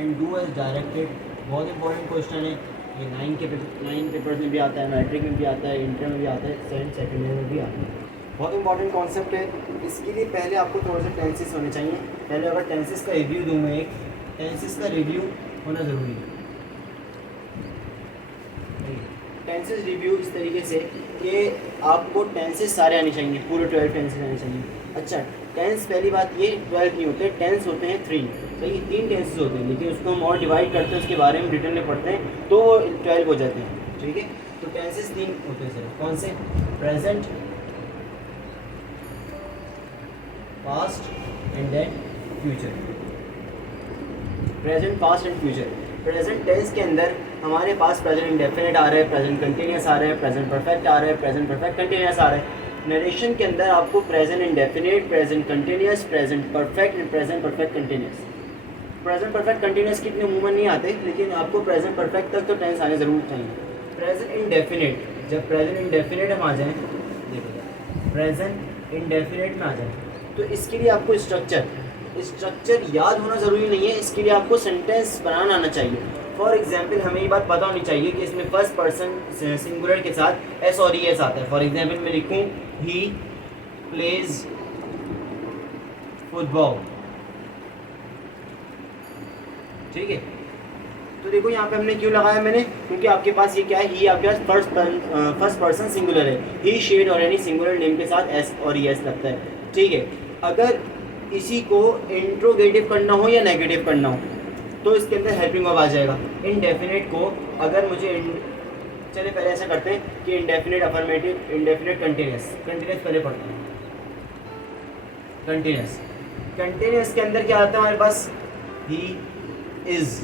And do as directed. बहुत important question है ये, 9 पेपर्स में भी आता है, मैट्रिक में भी आता है, इंटर में भी आता है, सेकेंड ईयर में भी आता है। बहुत इंपॉर्टेंट कॉन्सेप्ट है। इसके लिए पहले आपको थोड़े से टेंसेस होने चाहिए। पहले अगर टेंसेस का रिव्यू दूँ मैं, एक टेंसेस का रिव्यू होना ज़रूरी है। टेंसेस रिव्यू इस तरीके से कि आपको टेंसेस सारे आने चाहिए, पूरे 12 टेंसेस आने चाहिए। अच्छा, टेंस पहली बात ये 12 नहीं होते, टेंस होते हैं 3। सही, 3 टेंसेस होते हैं, लेकिन उसको हम और डिवाइड करते हैं, उसके बारे में डिटेल में पढ़ते हैं तो 12 हो जाते हैं। ठीक है, तो टेंसेस 3 होते हैं सिर्फ। कौन से? Present, past and then future. Present, past and future. Present tense के अंदर हमारे पास प्रेजेंट इंडेफिनिट आ रहा है, प्रेजेंट कंटिन्यूस आ रहा है, प्रेजेंट परफेक्ट आ रहा है, प्रेजेंट परफेक्ट कंटिन्यूस आ रहा है। नरेशन के अंदर आपको present indefinite, present continuous, present perfect and present perfect continuous. Present perfect continuous कितने अमूमन नहीं आते, लेकिन आपको प्रेजेंट परफेक्ट तक तो टेंस आने ज़रूर चाहिए। प्रेजेंट इंडेफिनिट, जब प्रेजेंट इंडेफिनिट हम आ जाएँ, देखो प्रेजेंट इंडेफिनिट में आ जाए तो इसके लिए आपको स्ट्रक्चर याद होना ज़रूरी नहीं है। इसके लिए आपको सेंटेंस बनाना आना चाहिए। फॉर एग्जाम्पल हमें ये बात पता होनी चाहिए कि इसमें फर्स्ट पर्सन सिंगुलर के साथ एस और ई एस आता है। फॉर एग्जाम्पल मैं लिखूँ ही प्लेज फुटबॉल। ठीक है, तो देखो यहाँ पे हमने क्यों लगाया मैंने, क्योंकि आपके पास ये क्या है, ही आपके पास फर्स्ट पर्सन सिंगुलर है। ही, शेड और एनी सिंगुलर नेम के साथ एस और ई एस लगता है। ठीक है, अगर इसी को इंट्रोगेटिव करना हो या नेगेटिव करना हो तो इसके अंदर हेल्पिंग वर्ब आ जाएगा। इनडेफिनेट को अगर मुझे चले पहले ऐसा करते हैं कि इंडेफिनेट अफर्मेटिव, इंडेफिनेट कंटिन्यूस पहले पढ़ते हैं। कंटिन्यूस के अंदर क्या आता है हमारे पास, ही इज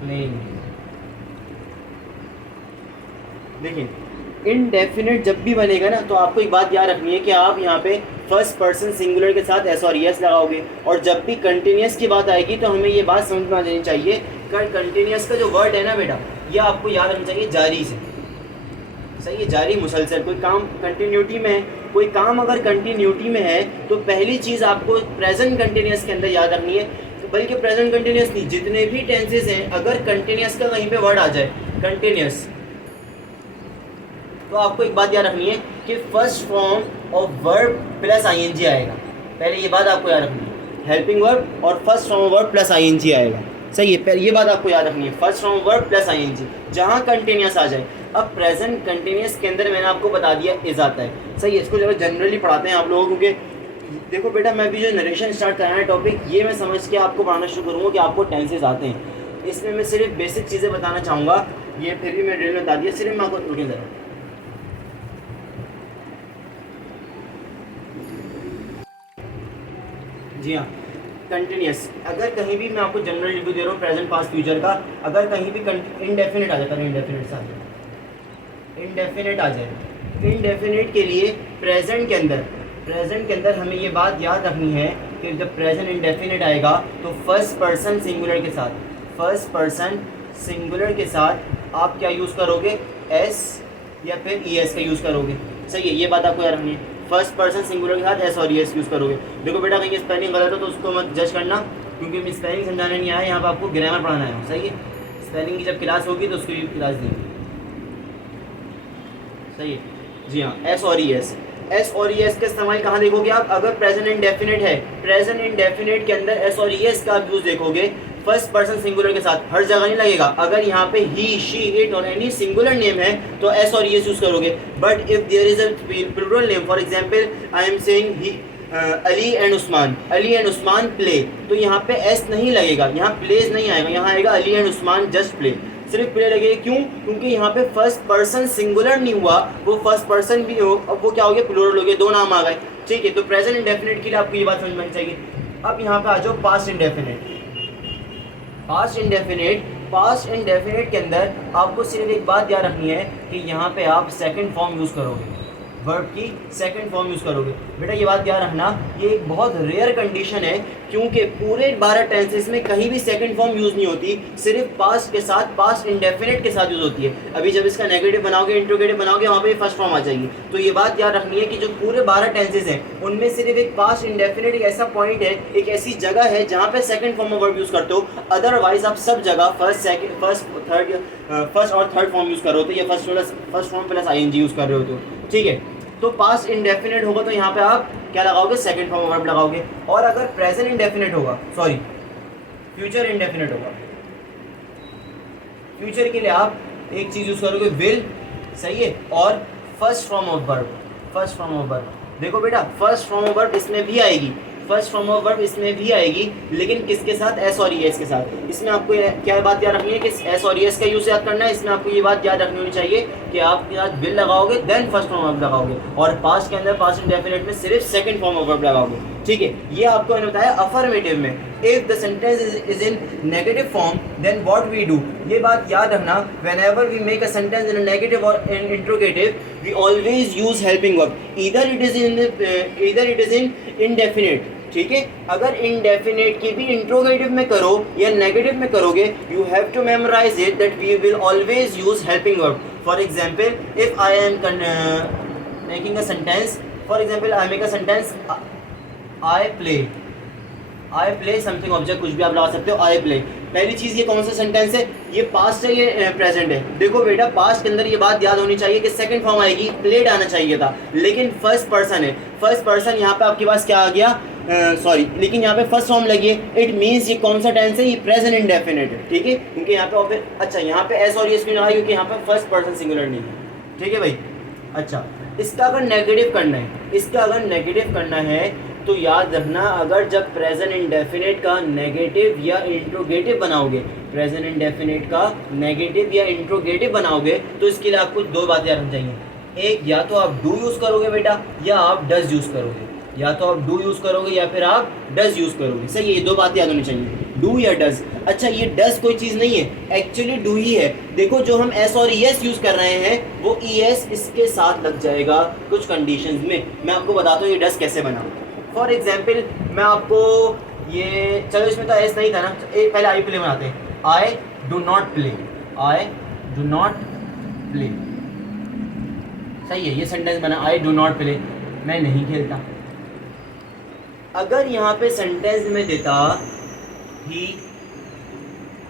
प्लेइंग। लेकिन इनडेफिनेट जब भी बनेगा ना तो आपको एक बात याद रखनी है कि आप यहाँ पे फर्स्ट पर्सन सिंगुलर के साथ एस और एस लगाओगे, और जब भी कंटिन्यूस की बात आएगी तो हमें ये बात समझ में आ जानी चाहिए कि कंटिन्यूस का जो वर्ड है ना बेटा, ये आपको याद रखना चाहिए जारी से। सही है, जारी मुसलसल। कोई काम कंटिन्यूटी में है, कोई काम अगर कंटिन्यूटी में है तो पहली चीज़ आपको प्रेजेंट कंटिन्यूस के अंदर याद रखनी है। बल्कि प्रेजेंट कंटिन्यूस नहीं, जितने भी टेंसेस हैं अगर कंटिन्यूस का कहीं पे वर्ड आ जाए कंटिन्यूस, तो आपको एक बात याद रखनी है कि first form of verb plus ING आएगा। पहले ये बात आपको याद रखनी है, हेल्पिंग वर्ब और first form of verb plus ING आएगा। सही है, ये बात आपको याद रखनी है, first form of verb plus ING जहाँ कंटिन्यूस आ जाए। अब प्रेजेंट कंटिन्यूस के अंदर मैंने आपको बता दिया इज आता है। सही है, इसको जब जनरली पढ़ाते हैं आप लोगों को, क्योंकि देखो बेटा मैं भी जो नरेशन स्टार्ट कराना है टॉपिक, ये मैं समझ के आपको पढ़ाना शुरू करूँगा कि आपको टेंसेस आते हैं। इसमें मैं सिर्फ बेसिक चीज़ें बताना चाहूँगा, ये फिर भी मैं ड्रिल में बता दिया, सिर्फ मैं आपको रुके ज़रा। जी हाँ, कंटिन्यूस अगर कहीं भी मैं आपको जनरल रिव्यू दे रहा हूँ प्रेजेंट पास्ट फ्यूचर का, अगर कहीं भी इनडेफिनेट आ जाता है, इनडेफिनेट आ जाए, इनडेफिनेट के लिए प्रेजेंट के अंदर हमें ये बात याद रखनी है कि जब प्रेजेंट इनडेफिनेट आएगा तो फर्स्ट पर्सन सिंगुलर के साथ आप क्या यूज़ करोगे, एस या फिर ई एस का यूज़ करोगे। सही है, ये बात आपको याद रखनी है, फर्स्ट पर्सन सिंगुलर के साथ एस और एस यूज़ करोगे। देखो बेटा कहीं स्पेलिंग गलत हो तो उसको मत जज करना, क्योंकि मैं स्पेलिंग समझाने नहीं आया, यहाँ पर आपको ग्रामर पढ़ाना है। सही है, स्पेलिंग की जब क्लास होगी तो उसकी भी क्लास देंगे। सही है, जी हाँ, एस और ई एस का इस्तेमाल कहाँ देखोगे आप, अगर प्रेजेंट इंडेफिनिट है, प्रेजेंट इंडेफिनिट के अंदर एस और ई एस का आप यूज़ देखोगे फर्स्ट पर्सन सिंगुलर के साथ, हर जगह नहीं लगेगा। अगर यहाँ पे ही, शी, इट और एनी सिंगुलर नेम है तो एस और एस यूज करोगे। But if there is a plural name, for example I am saying Ali and Usman play, तो यहाँ पे एस नहीं लगेगा, यहाँ प्लेज नहीं आएगा, यहाँ आएगा Ali and Usman just play, सिर्फ प्ले लगेगा। क्यों? क्योंकि यहाँ पे फर्स्ट पर्सन सिंगुलर नहीं हुआ, वो फर्स्ट पर्सन भी हो, अब वो क्या हो गया, प्लूरल हो गया, दो नाम आ गए। ठीक है, तो प्रेजेंट इंडेफिनिट के लिए आपको ये बात समझ में आनी चाहिए। अब यहाँ पे आ जाओ पास्ट इंडेफिनिट के अंदर आपको सिर्फ एक बात याद रखनी है कि यहाँ पे आप सेकंड फॉर्म यूज़ करोगे, वर्ब की सेकंड फॉर्म यूज़ करोगे। बेटा ये बात याद रखना, ये एक बहुत रेयर कंडीशन है क्योंकि पूरे 12 टेंसेस में कहीं भी सेकंड फॉर्म यूज़ नहीं होती, सिर्फ पास्ट के साथ, पास्ट इंडेफिनिट के साथ यूज़ होती है। अभी जब इसका नेगेटिव बनाओगे, इंट्रोगेटिव बनाओगे, वहाँ पे फर्स्ट फॉर्म आ जाएगी। तो ये बात याद रखनी है कि जो पूरे 12 टेंसेस हैं उनमें सिर्फ एक पास्ट इंडेफिनिट एक ऐसा पॉइंट है, एक ऐसी जगह है जहाँ पे सेकंड फॉर्म में वर्ब यूज़ करते हो। अदरवाइज आप सब जगह फर्स्ट और थर्ड फॉर्म यूज़ कर रहे हो, तो ये first form plus ING use कर रहे हो, तो ठीक है। तो पास्ट इंडेफिनिट होगा तो यहाँ पे आप क्या लगाओगे, सेकंड फॉर्म वर्ब लगाओगे। और अगर प्रेजेंट इंडेफिनिट होगा, सॉरी फ्यूचर इंडेफिनिट होगा, फ्यूचर के लिए आप एक चीज़ यूज़ करोगे विल, सही है, और first form of verb, first form of verb. देखो बेटा फर्स्ट फॉर्म ऑफ वर्ब इसमें भी आएगी, फर्स्ट फॉर्म ऑफ वर्ब इसमें भी आएगी, लेकिन किसके साथ, एस और ईएस के साथ। इसमें आपको क्या बात याद रखनी है कि एस और ईएस का यूज याद करना है। इसमें आपको ये बात याद रखनी होनी चाहिए कि आप यहाँ विल लगाओगे then first form of verb लगाओगे, और पास्ट के अंदर पास्ट इंडेफिनिट में सिर्फ सेकंड फॉर्म ऑफ वर्ब लगाओगे, ठीक है। ये आपको मैंने बताया अफर्मेटिव में, if the sentence is in negative form then what we do. ये बात याद रखना, whenever we make a sentence in negative और in interrogative we always use helping verb, either it is in indefinite, ठीक है। अगर indefinite की भी इंट्रोगेटिव में करो या नेगेटिव में करोगे, you have to memorise it that we will always use helping verb. For example if I am making a sentence, for example I make a sentence I play something object, कुछ भी आप लगा सकते हो, I play. पहली चीज़ ये कौन सा सेंटेंस है, ये पास्ट है, ये प्रेजेंट है। देखो बेटा पास्ट के अंदर ये बात याद होनी चाहिए कि सेकंड फॉर्म आएगी, प्लेड आना चाहिए था, लेकिन फर्स्ट पर्सन है। फर्स्ट पर्सन यहाँ पे आपके पास क्या आ गया, सॉरी, लेकिन यहाँ पे फर्स्ट फॉर्म लगी है। इट मीन्स ये कौन सा टेंस है, ये प्रेजेंट इंडेफिनिट है, ठीक है। क्योंकि यहाँ पे अच्छा यहाँ पे एस और एस क्यों लगा, क्योंकि यहाँ पे फर्स्ट पर्सन सिंगुलर नहीं है, ठीक है भाई। अच्छा इसका अगर नेगेटिव करना है, इसका अगर नेगेटिव करना है तो याद रखना, अगर जब प्रेजेंट इंडेफिनिट का नेगेटिव या इंट्रोगेटिव बनाओगे, प्रेजेंट इंडेफिनिट का नेगेटिव या इंट्रोगेटिव बनाओगे, तो इसके लिए आपको दो बातें याद रखनी चाहिए। एक, या तो आप डू यूज़ करोगे बेटा, या आप डज यूज़ करोगे, या तो आप डू यूज़ करोगे या फिर आप डज यूज़ करोगे, सही है। ये दो बातें याद होनी चाहिए, डू या डज। अच्छा ये डज कोई चीज़ नहीं है, एक्चुअली डू ही है। देखो जो हम एस और ईएस यूज़ कर रहे हैं वो ईएस इसके साथ लग जाएगा कुछ कंडीशंस में। मैं आपको बताता हूँ ये डज कैसे बना। फॉर एग्जाम्पल मैं आपको ये, चलो इसमें तो एस नहीं था ना, पहले आई प्ले बनाते हैं। I do not play, I do not play, सही है, ये सेंटेंस बना, आई डू नॉट प्ले, मैं नहीं खेलता। अगर यहाँ पे सेंटेंस में देता ही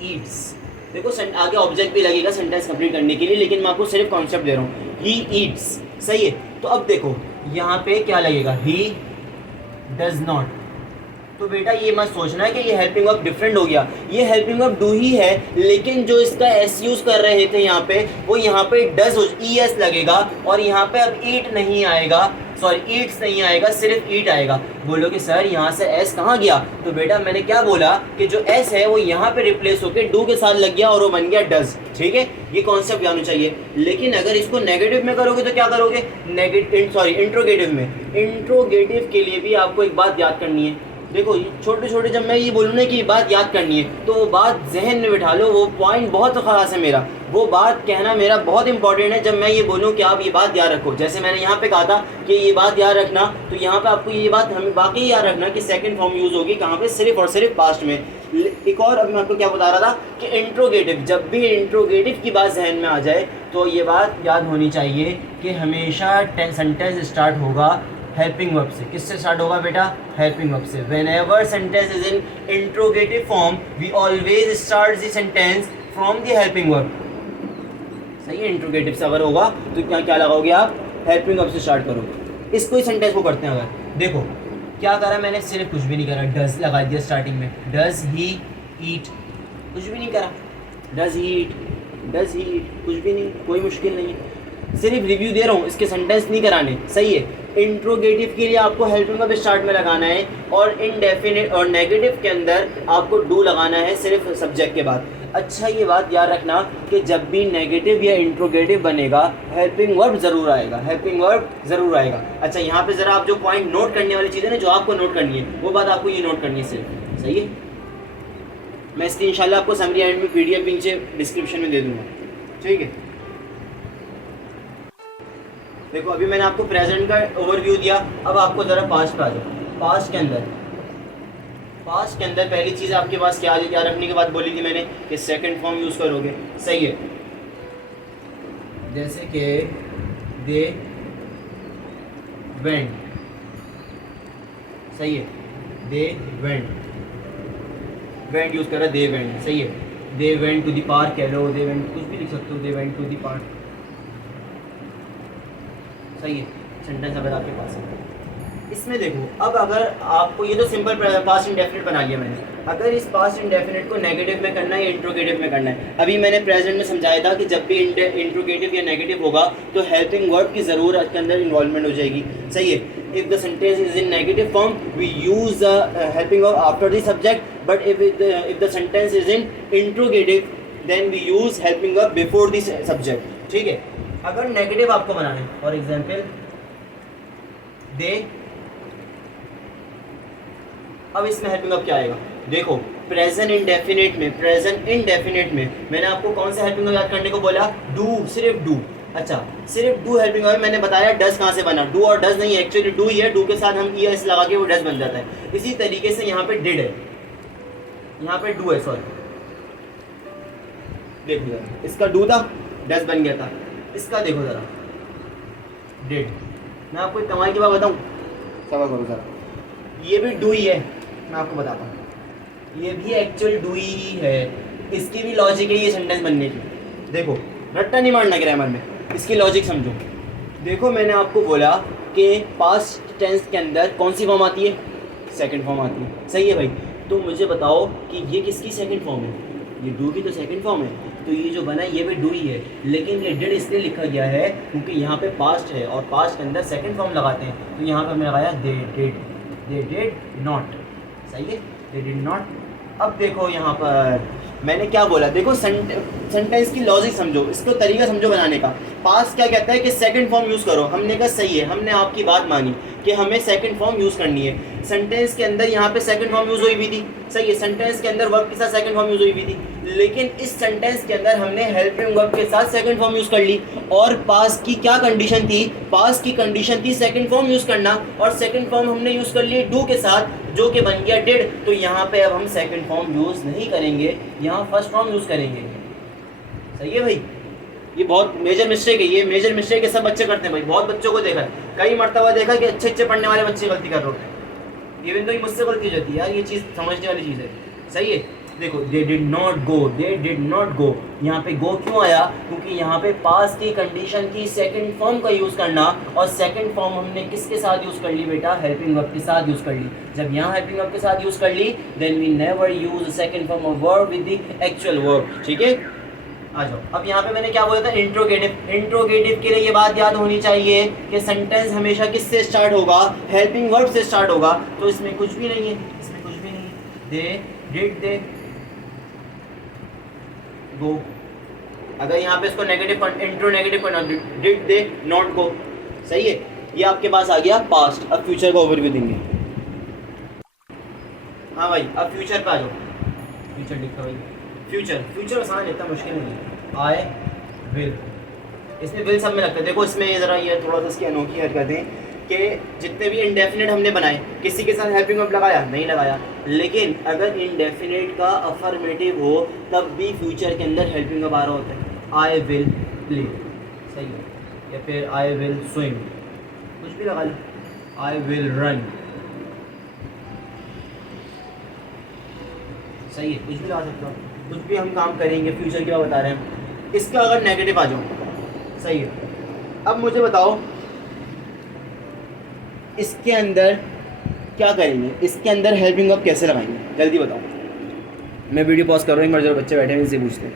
ईट्स, देखो आगे ऑब्जेक्ट भी लगेगा सेंटेंस कंप्लीट करने के लिए, लेकिन मैं आपको सिर्फ कॉन्सेप्ट दे रहा हूँ, ही ईट्स, सही है। तो अब देखो यहाँ पे क्या लगेगा, ही डज नॉट। तो बेटा ये मत सोचना है कि ये हेल्पिंग वर्ब डिफरेंट हो गया, ये हेल्पिंग वर्ब डू ही है, लेकिन जो इसका एस यूज कर रहे थे यहाँ पे, वो यहाँ पे डज ईएस लगेगा, और यहाँ पे अब ईट नहीं आएगा, सॉरी ईट्स नहीं आएगा, सिर्फ ईट आएगा। बोलोगे सर यहाँ से एस कहाँ गया, तो बेटा मैंने क्या बोला कि जो एस है वो यहाँ पे रिप्लेस होकर डू के साथ लग गया और वो बन गया डज, ठीक है। ये कॉन्सेप्ट जानना चाहिए। लेकिन अगर इसको नेगेटिव में करोगे तो क्या करोगे, इंट्रोगेटिव में। इंट्रोगेटिव के लिए भी आपको एक बात याद करनी है। देखो छोटे छोटे जब मैं ये बोलूँ ना कि बात याद करनी है, तो वो बात जहन में बिठा लो, वो पॉइंट बहुत ख़ास है मेरा, वो बात कहना मेरा बहुत इंपॉर्टेंट है। जब मैं ये बोलूँ कि आप ये बात याद रखो, जैसे मैंने यहाँ पे कहा था कि ये बात याद रखना, तो यहाँ पे आपको ये बात हमें वाकई याद रखना कि सेकंड फॉर्म यूज़ होगी कहाँ पे, सिर्फ और सिर्फ पास्ट में। एक और अब मैं आपको क्या बता रहा था कि इंट्रोगेटिव, जब भी इंट्रोगेटिव की बात जहन में आ जाए तो ये बात याद होनी चाहिए कि हमेशा सेंटेंस स्टार्ट होगा हेल्पिंग वर्ब से। किससे स्टार्ट होगा बेटा, हेल्पिंग वर्ब से। Whenever sentence is in interrogative form we always start the sentence from the helping verb, सही है। इंट्रोगेटिव से अगर होगा तो क्या लगाओगे आप, हेल्पिंग वर्ब से स्टार्ट करोगे। इसको ही सेंटेंस को करते हैं। अगर देखो क्या करा मैंने, सिर्फ कुछ भी नहीं करा, डज लगा दिया स्टार्टिंग में, डज ही ईट, कुछ भी नहीं करा, does he eat, does he ईट, कुछ भी नहीं, कोई मुश्किल नहीं है, सिर्फ रिव्यू दे रहा हूँ, इसके सेंटेंस नहीं कराने, सही है। इंट्रोगेटिव के लिए आपको हेल्पिंग वर्ब स्टार्ट में लगाना है, और इनडेफिनिट और नेगेटिव के अंदर आपको डू लगाना है सिर्फ सब्जेक्ट के बाद। अच्छा ये बात याद रखना कि जब भी नेगेटिव या इंट्रोगेटिव बनेगा हेल्पिंग वर्ब ज़रूर आएगा, हेल्पिंग वर्ब ज़रूर आएगा। अच्छा यहाँ पे ज़रा आप जो पॉइंट नोट करने वाली चीज़ें ना, जो आपको नोट करनी है, वो बात आपको ये नोट करनी है सिर्फ, सही है। मैं इसकी इंशाल्लाह आपको समरी एंड में PDF नीचे डिस्क्रिप्शन में दे दूँगा, ठीक है। देखो अभी मैंने आपको प्रेजेंट का ओवरव्यू दिया, अब आपको ज़रा पास्ट पे आ जाओ। पास्ट के अंदर पास्ट के अंदर पहली चीज़ आपके पास क्या रखने की बात बोली थी मैंने कि सेकंड फॉर्म यूज़ करोगे, सही है। जैसे कि दे वेंट, सही है, दे वेंट यूज़ करा, दे वेंट, सही है। They went to the park कह लो, दे वेंट कुछ भी लिख सकते हो, they went to the park, सही है सेंटेंस अगर आपके पास है। इसमें देखो, अब अगर आपको ये तो सिंपल पास्ट इंडेफिनिट बना लिया मैंने, अगर इस पास्ट इंडेफिनिट को नेगेटिव में करना है या इंट्रोगेटिव में करना है, अभी मैंने प्रेजेंट में समझाया था कि जब भी इंट्रोगेटिव या नेगेटिव होगा तो हेल्पिंग वर्ब की ज़रूर इसके अंदर इन्वॉल्वमेंट हो जाएगी, सही है। If the sentence is in negative form we use the helping verb after the subject, but if the sentence is in interrogative then we use helping verb before the subject, ठीक है। अगर negative आपको बनाना है, for example दे, अब इसमें helping verb क्या आएगा, देखो प्रेजेंट इंडेफिनिट में मैंने आपको कौन सा हेल्पिंग वर्ब याद करने को बोला, डू, सिर्फ डू। अच्छा, सिर्फ डू हेल्पिंग वर्ब मैंने बताया, डज कहाँ से बना, डू और डज नहीं, एक्चुअली डू ही है, डू के साथ हम ईएस लगा के वो डज बन जाता है। इसी तरीके से यहाँ पे डिड है, यहाँ पे डू है, सॉरी देखो जरा, इसका डू था, डज बन गया था, इसका देखो जरा डिड। मैं आपको एक कमाल की बात बताऊँ, सबर करो जरा, ये भी डू ही है, मैं आपको बताता हूँ, ये भी एक्चुअल डू ही है, इसकी भी लॉजिक है ये सेंटेंस बनने की। देखो रट्टा नहीं मारना ग्रामर में, इसकी लॉजिक समझो। देखो मैंने आपको बोला कि पास्ट टेंस के अंदर कौन सी फॉर्म आती है, सेकंड फॉर्म आती है, सही है भाई। तो मुझे बताओ कि ये किसकी सेकंड फॉर्म है, ये डू की तो सेकंड फॉर्म है, तो ये जो बना है ये भी डू ही है, लेकिन ये डिड इसलिए लिखा गया है क्योंकि यहाँ पे पास्ट है और पास्ट के अंदर सेकंड फॉर्म लगाते हैं, तो यहाँ पे हमने लगाया दे डिड नॉट, सही है, दे डिड नॉट। अब देखो यहाँ पर मैंने क्या बोला, देखो सेंटेंस की लॉजिक समझो, इसको तरीका समझो बनाने का। पास्ट क्या कहता है कि सेकंड फॉर्म यूज़ करो, हमने कहा सही है, हमने आपकी बात मानी कि हमें सेकंड फॉर्म यूज़ करनी है। सेंटेंस के अंदर यहाँ पे सेकंड फॉर्म यूज़ हुई हुई थी, सही है, सेंटेंस के अंदर वर्ब के साथ सेकंड फॉर्म यूज़ हुई हुई थी, लेकिन इस सेंटेंस के अंदर हमने हेल्पिंग वर्ब के साथ सेकंड फॉर्म यूज़ कर ली। और पास्ट की क्या कंडीशन थी, पास्ट की कंडीशन थी सेकंड फॉर्म यूज़ करना, और सेकंड फॉर्म हमने यूज़ कर लिया डू के साथ, जो कि बन गया डिड। तो यहाँ पे अब हम सेकंड फॉर्म यूज़ नहीं करेंगे, यहाँ फर्स्ट फॉर्म यूज़ करेंगे, सही है भाई। ये बहुत मेजर मिस्टेक है, ये मेजर मिस्टेक है, सब बच्चे करते हैं भाई, बहुत बच्चों को देखा है, कई मरतबा देखा कि अच्छे पढ़ने वाले बच्चे गलती कर रहे हैं, इवन तो ये मुझसे गलती हो जाती है यार, ये चीज़ समझने वाली चीज़ है, सही है। देखो दे डिड नॉट गो, यहाँ पे गो क्यों आया, क्योंकि यहाँ पे पास की कंडीशन की सेकंड फॉर्म का यूज़ करना, और सेकंड फॉर्म हमने किसके साथ यूज़ कर ली बेटा, हेल्पिंग वर्ब के साथ यूज़ कर ली। जब यहाँ हेल्पिंग वर्ब के साथ यूज़ कर ली, then we never use second form of verb with the actual verb, ठीक है। आ जाओ, अब यहाँ पे मैंने क्या बोला था, इंट्रोगेटिव के लिए ये बात याद होनी चाहिए कि सेंटेंस हमेशा किससे स्टार्ट होगा, हेल्पिंग वर्ब से स्टार्ट होगा। तो इसमें कुछ भी नहीं है, इसमें कुछ भी नहीं है, दे डिड दे गो। अगर यहाँ पे इसको नेगेटिव इंट्रोनेगेटिव करना, डिड दे नॉट गो, सही है। ये आपके पास आ गया पास्ट। अब फ्यूचर का ओवरव्यू देंगे। हाँ भाई, अब फ्यूचर पे आ जाओ। फ्यूचर लिखा भाई, फ्यूचर आसान है, इतना मुश्किल नहीं है। आई विल, इसमें विल सब में लगता है। देखो इसमें ज़रा ये थोड़ा सा इसकी अनोखी हरकतें कि जितने भी इंडेफिनेट हमने बनाए, किसी के साथ हेल्पिंग वर्ब लगाया नहीं लगाया, लेकिन अगर इंडेफिनेट का अफर्मेटिव हो तब भी फ्यूचर के अंदर हेल्पिंग वर्ब आ रहा होता है। आई विल प्ले, सही है, या फिर आई विल स्विम, कुछ भी लगा लो, आई विल रन, सही है, कुछ भी लगा सकते हो, कुछ भी हम काम करेंगे, फ्यूचर की बात बता रहे हैं। इसका अगर नेगेटिव आ जाओ, सही है। अब मुझे बताओ इसके अंदर क्या करेंगे, इसके अंदर हेल्पिंग वर्ब कैसे लगाएंगे, जल्दी बताओ। मैं वीडियो पॉज कर रहा हूँ, मर्जर बच्चे बैठे हैं, इनसे पूछते हैं।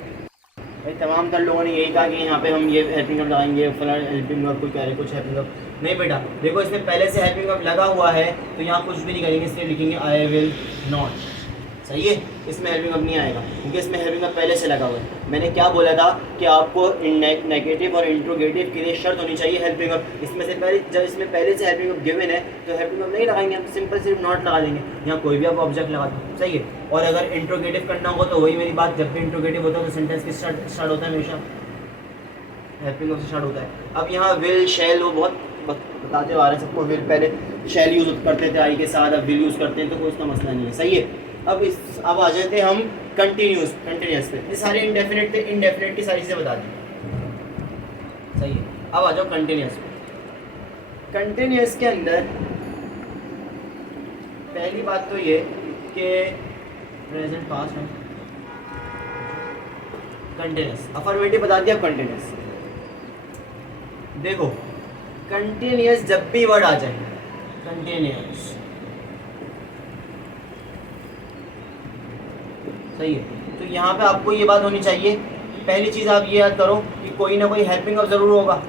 भाई तमाम तर लोगों ने यही कहा कि यहाँ पे हम ये हेल्पिंग वर्ब लगाएंगे, फलां हेल्पिंग वर्ब, कोई कह रहे कुछ हेल्पिंग वर्ब नहीं। बेटा देखो, इसमें पहले से हेल्पिंग वर्ब लगा हुआ है, तो यहाँ कुछ भी नहीं करेंगे, इसलिए लिखेंगे आई विल नॉट, सही है। इसमें हेल्पिंग वर्ब नहीं आएगा क्योंकि इसमें हेल्पिंग वर्ब पहले से लगा हुआ है। मैंने क्या बोला था कि आपको नेगेटिव और इंट्रोगेटिव के लिए शर्त होनी चाहिए हेल्पिंग वर्ब। इसमें से पहले, जब इसमें पहले से हेल्पिंग वर्ब गिवन है तो हेल्पिंग वर्ब नहीं लगाएंगे, हम सिंपल सिर्फ नॉट लगा देंगे, यहाँ कोई भी आप ऑब्जेक्ट लगा दो, सही है। और अगर इंट्रोगेटिव करना होगा तो वही मेरी बात, जब भी इंट्रोगेटिव होता है तो सेंटेंस किस स्टार्ट होता है, हमेशा हेल्पिंग वर्ब से स्टार्ट होता है। अब यहाँ विल शैल वो बहुत बताते आ रहे हैं सबको, विल पहले शैल यूज़ करते थे आई के साथ, अब विल यूज़ करते हैं, तो कोई उसका मसला नहीं है, सही है। अब आ जाते हम कंटिन्यूस पे। ये सारे इंडेफिनिट थे, इंडेफिनिट की सारी चीज़ें बता दी, सही है। अब आ जाओ कंटिन्यूस पे। कंटिन्यूस के अंदर पहली बात तो ये कि प्रेजेंट पास्ट है कंटिन्यूस, अफर्मेटिव बता दिया। कंटिन्यूस देखो, कंटिन्यूस जब भी वर्ड आ जाए, कंटिन्यूस, सही है। तो यहाँ पे आपको ये बात होनी चाहिए, पहली चीज़ आप ये याद करो कि कोई ना कोई हेल्पिंग वर्ब ज़रूर होगा,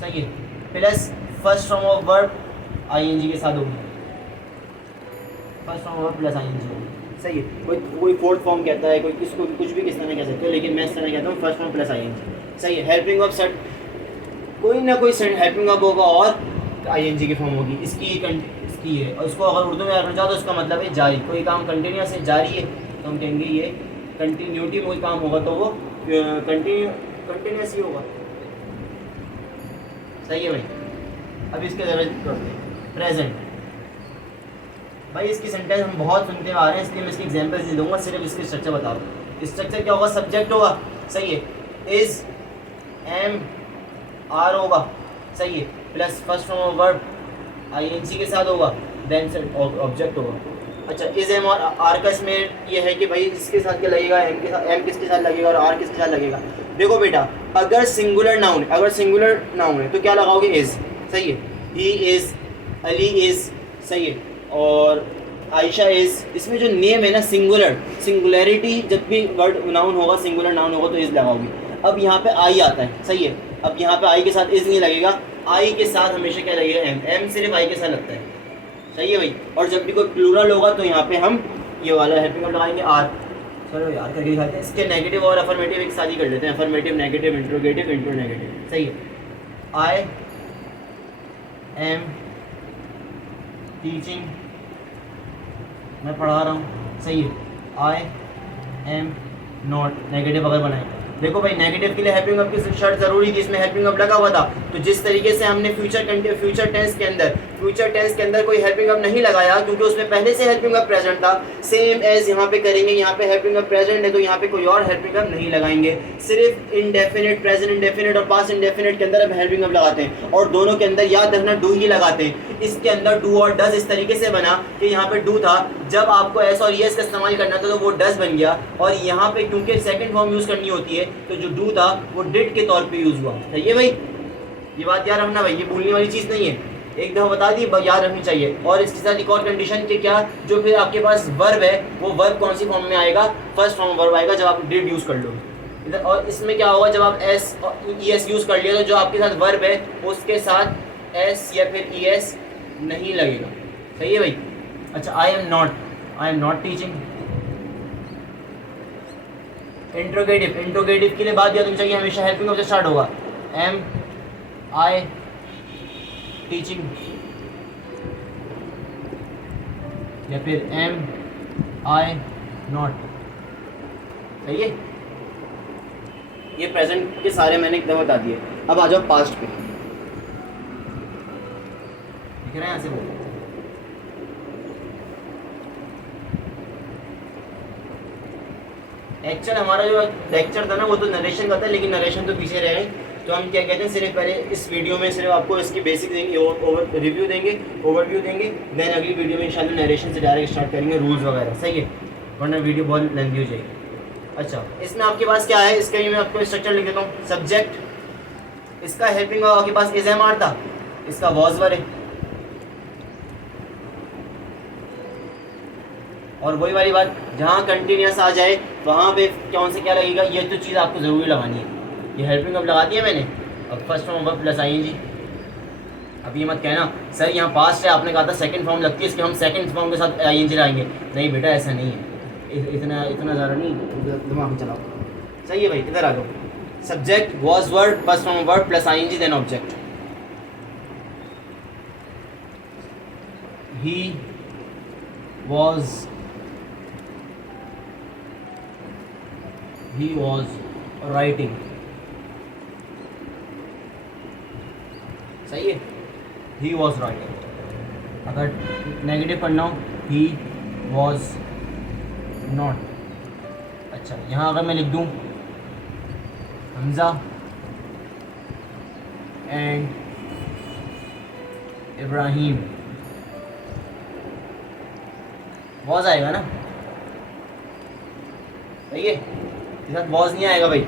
सही है, plus first form of verb ING के साथ होगी, first form of verb plus ING होगी, सही है। कोई फोर्थ फॉर्म कहता है, कोई किसको कुछ भी किस तरह कह सकते हो, लेकिन मैं इस तरह कहता हूँ फर्स्ट फॉर्म प्लस आईएनजी, सही है। हेल्पिंग वर्ब सेट, कोई ना कोई हेल्पिंग वर्ब होगा और आईएनजी की फॉर्म होगी, इसकी है। और इसको अगर उर्दू में रखना चाहो तो उसका मतलब है जारी, कोई काम कंटिन्यूस है, जारी है, तो हम कहेंगे ये कंटिन्यूटी में कोई काम होगा तो वो कंटिन्यूस ही होगा, सही है भाई। अब इसके ज़रा करते हैं प्रेजेंट। भाई इसकी सेंटेंस हम बहुत सुनते आ रहे हैं, इसलिए मैं इसकी एग्जांपल्स नहीं दूंगा, सिर्फ इसकी स्ट्रक्चर बता रहा हूँ। स्ट्रक्चर क्या होगा, सब्जेक्ट होगा, सही है, इज एम आर होगा, सही है, plus first form of verb ING के साथ होगा, देन ऑब्जेक्ट होगा। अच्छा, इज एम और आर का इसमें ये है कि भाई इसके साथ क्या लगेगा, एम के साथ, एम किसके साथ लगेगा और आर किसके साथ लगेगा। देखो बेटा, अगर सिंगुलर नाउन है तो क्या लगाओगे, इज, सही है, ही इज, अली इज, सही है, और आयशा इज। इसमें जो नेम है ना, सिंगुलरिटी, जब भी वर्ड नाउन होगा, सिंगुलर नाउन होगा तो इज लगाओगे। अब यहाँ पे आई आता है, सही है, अब यहाँ पे आई के साथ इज नहीं लगेगा, आई के साथ हमेशा क्या लगेगा, एम, एम सिर्फ आई के साथ लगता है, सही है भाई। और जब भी कोई प्लूरल होगा तो यहाँ पे हम ये वाला हेल्पिंग वर्ब लगाएंगे, आर। चलो यार करके दिखाते हैं, इसके नेगेटिव और अफर्मेटिव एक साथ ही कर लेते हैं, affirmative negative interrogative intro negative, सही है। आई एम टीचिंग, मैं पढ़ा रहा हूँ, सही है। आई एम नॉट, नेगेटिव अगर बनाए, देखो भाई नेगेटिव के लिए हेल्पिंग वर्ब की शर्त जरूरी थी, इसमें हेल्पिंग वर्ब लगा हुआ था। तो जिस तरीके से हमने फ्यूचर टेंस के अंदर कोई हेल्पिंग वर्ब नहीं लगाया क्योंकि उसमें पहले से हेल्पिंग वर्ब प्रेजेंट था, सेम एज यहाँ पे करेंगे, यहाँ पे हेल्पिंग वर्ब प्रेजेंट है तो यहाँ पे कोई और हेल्पिंग वर्ब नहीं लगाएंगे, सिर्फ इंडेफिनिट, प्रेजेंट इंडेफिनिट और पास्ट इंडेफिनिट के अंदर अब हेल्पिंग वर्ब लगाते हैं, और दोनों के अंदर याद रखना डू ही लगाते हैं। इसके अंदर डू और डज इस तरीके से बना कि यहाँ पे डू था, जब आपको एस और यस का इस्तेमाल करना था तो वो डज बन गया, और यहाँ पे क्योंकि सेकंड फॉर्म यूज़ करनी होती है तो जो डू था वो डिड के तौर पे यूज़ हुआ, सही है भाई। ये बात याद रखना भाई, ये भूलने वाली चीज़ नहीं है, एक दफ़ा बता दी, याद रखनी चाहिए। और इसके साथ एक और कंडीशन कि क्या, जो फिर आपके पास वर्ब है वो वर्ब कौन सी फॉर्म में आएगा, फर्स्ट फॉर्म वर्ब आएगा जब आप डिड यूज़ कर लोगे इधर। और इसमें क्या होगा, जब आप एस और ई एस यूज़ कर लिया तो जो आपके साथ वर्ब है उसके साथ एस या फिर ई एस नहीं लगेगा, सही है भाई। अच्छा, I am not teaching. Interrogative के लिए बात याद होनी चाहिए, हमेशा हेल्पिंग वर्ब से स्टार्ट होगा, एम आई टीचिंग या फिर एम आई नॉट, सही है। ये प्रेजेंट के सारे मैंने एकदम बता दिए। अब आ जाओ पास्ट पे, दिख रहा है यहाँ से वो, एक्चुअल हमारा जो लेक्चर था ना वो तो नरेशन का था, लेकिन नरेशन तो पीछे रहे, तो हम क्या कहते हैं, सिर्फ पहले इस वीडियो में सिर्फ आपको इसकी बेसिक देंगे, ओवरव्यू देंगे, देन अगली वीडियो में इंशाल्लाह नरेशन से डायरेक्ट स्टार्ट करेंगे, रूल्स वगैरह, सही है, वरना वीडियो बहुत लेंथी हो जाएगी। अच्छा, इसमें आपके पास क्या है, इसका ही मैं आपको स्ट्रक्चर लिख देता हूँ। सब्जेक्ट, इसका हेल्पिंग वर्ब आपके पास इज एम आर था, इसका वॉज वर है, और वही वाली बात, जहाँ कंटिन्यूस आ जाए वहाँ पे कौन से क्या लगेगा, ये तो चीज़ आपको ज़रूरी लगानी है। ये हेल्पिंग वर्ब लगा दिया मैंने, अब first form verb plus ING. अब ये मत कहना सर यहाँ पास्ट है, आपने कहा था सेकंड फॉर्म लगती है, इसके हम सेकंड फॉर्म के साथ आईएनजी लाएंगे, नहीं बेटा ऐसा नहीं है, इतना ज़्यादा नहीं दिमाग में चलाओ, सही है भाई। इधर आ जाओ, subject was word first form verb plus ING then object. He was writing, सही है। He was writing. अगर नेगेटिव पढ़ना हो, ही वॉज नॉट। अच्छा, यहाँ अगर मैं लिख दूँ हमज़ा एंड इब्राहिम, वॉज आएगा ना, सही है, इसके साथ वॉज नहीं आएगा भाई।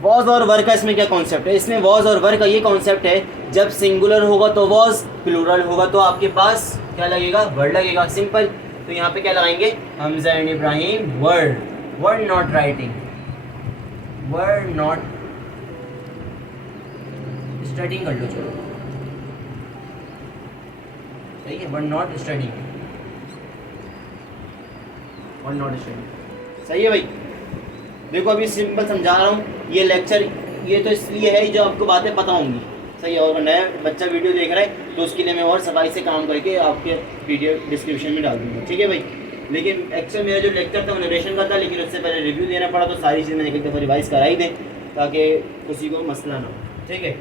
वॉज और वर्क का इसमें क्या कॉन्सेप्ट है, इसमें वॉज और वर्क का ये कॉन्सेप्ट है, जब सिंगुलर होगा तो वॉज, प्लूरल होगा तो आपके पास क्या लगेगा, वर्ड लगेगा, सिंपल। तो यहाँ पे क्या लगाएंगे, Hamza and Ibrahim word, word not writing, word not studying कर लो, चलो सही है, word not studying, word not studying, सही है भाई। देखो अभी सिंपल समझा रहा हूँ, ये लेक्चर ये तो इसलिए है जो आपको बातें पता होंगी, सही है। और नया बच्चा वीडियो देख रहा है तो उसके लिए मैं और सफाई से काम करके आपके वीडियो डिस्क्रिप्शन में डाल दूँगा, ठीक है भाई। लेकिन एक्चुअल मेरा जो लेक्चर था वो नरेशन का था, लेकिन उससे पहले रिव्यू देना पड़ा, तो सारी चीज़ मैंने एक दफ़ा रिवाइज़ करा ही दें ताकि किसी को मसला ना हो, ठीक है।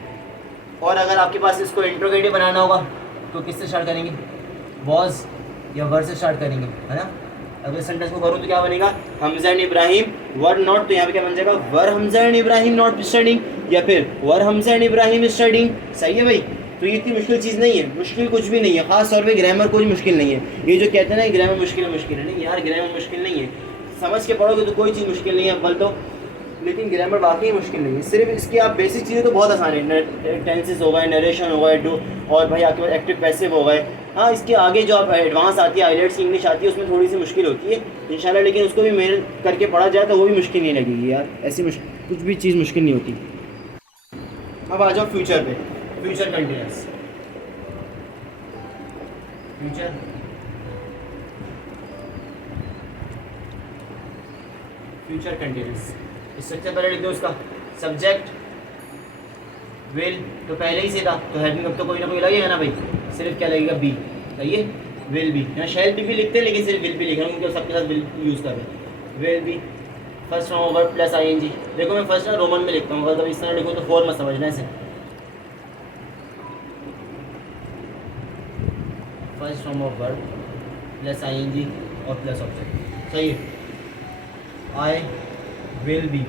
और अगर आपके पास इसको इंट्रोगेटिव बनाना होगा तो किससे स्टार्ट करेंगे, वॉज या वर से स्टार्ट करेंगे, है ना। अगर सेंटेंस को करूँ तो क्या बनेगा, Hamza and Ibrahim were not, तो यहाँ पे क्या बन जाएगा, were Hamza and Ibrahim not studying, या फिर were Hamza and Ibrahim studying, सही है भाई। तो ये इतनी मुश्किल चीज़ नहीं है, मुश्किल कुछ भी नहीं है, ख़ास तौर पे ग्रामर कोई मुश्किल नहीं है। ये जो कहते हैं ना ग्रामर मुश्किल है, नहीं यार ग्रामर मुश्किल नहीं है, समझ के पढ़ोगे तो कोई चीज़ मुश्किल नहीं है अव्वल तो, लेकिन ग्रामर वाकई मुश्किल नहीं है। सिर्फ इसकी आप बेसिक चीज़ें तो बहुत आसान है, टेंसेस हो गए, नरेशन हो गए, डू, और भाई आपके पास एक्टिव पैसिव हो गए। हाँ, इसके आगे जो आप एडवांस आती है, आइलेट्स की इंग्लिश आती है, उसमें थोड़ी सी मुश्किल होती है इंशाल्लाह, लेकिन उसको भी मेहनत करके पढ़ा जाए तो वो भी मुश्किल नहीं लगेगी यार, ऐसी कुछ भी चीज़ मुश्किल नहीं होती। अब आ जाओ फ्यूचर पे, future continuous, future future continuous. Structure पहले लिख दो उसका, सब्जेक्ट विल तो पहले ही से था, तो हेल्पिंग अब तो कोई ना कोई लगेगा ना भाई, सिर्फ क्या लगेगा, बी, सही है, विल बी। यहाँ शैल बी भी लिखते हैं लेकिन सिर्फ विल बी लिख रहा हूँ क्योंकि सबके साथ विल यूज़ कर रहे हैं। Will be first form of verb plus I N G. देखो मैं फर्स्ट ना रोमन में लिखता हूँ, अगर इस तरह लिखूँ तो फोर मत समझना इसे, first form of verb plus I N G और प्लस ऑब्जेक्ट, सही है। I will be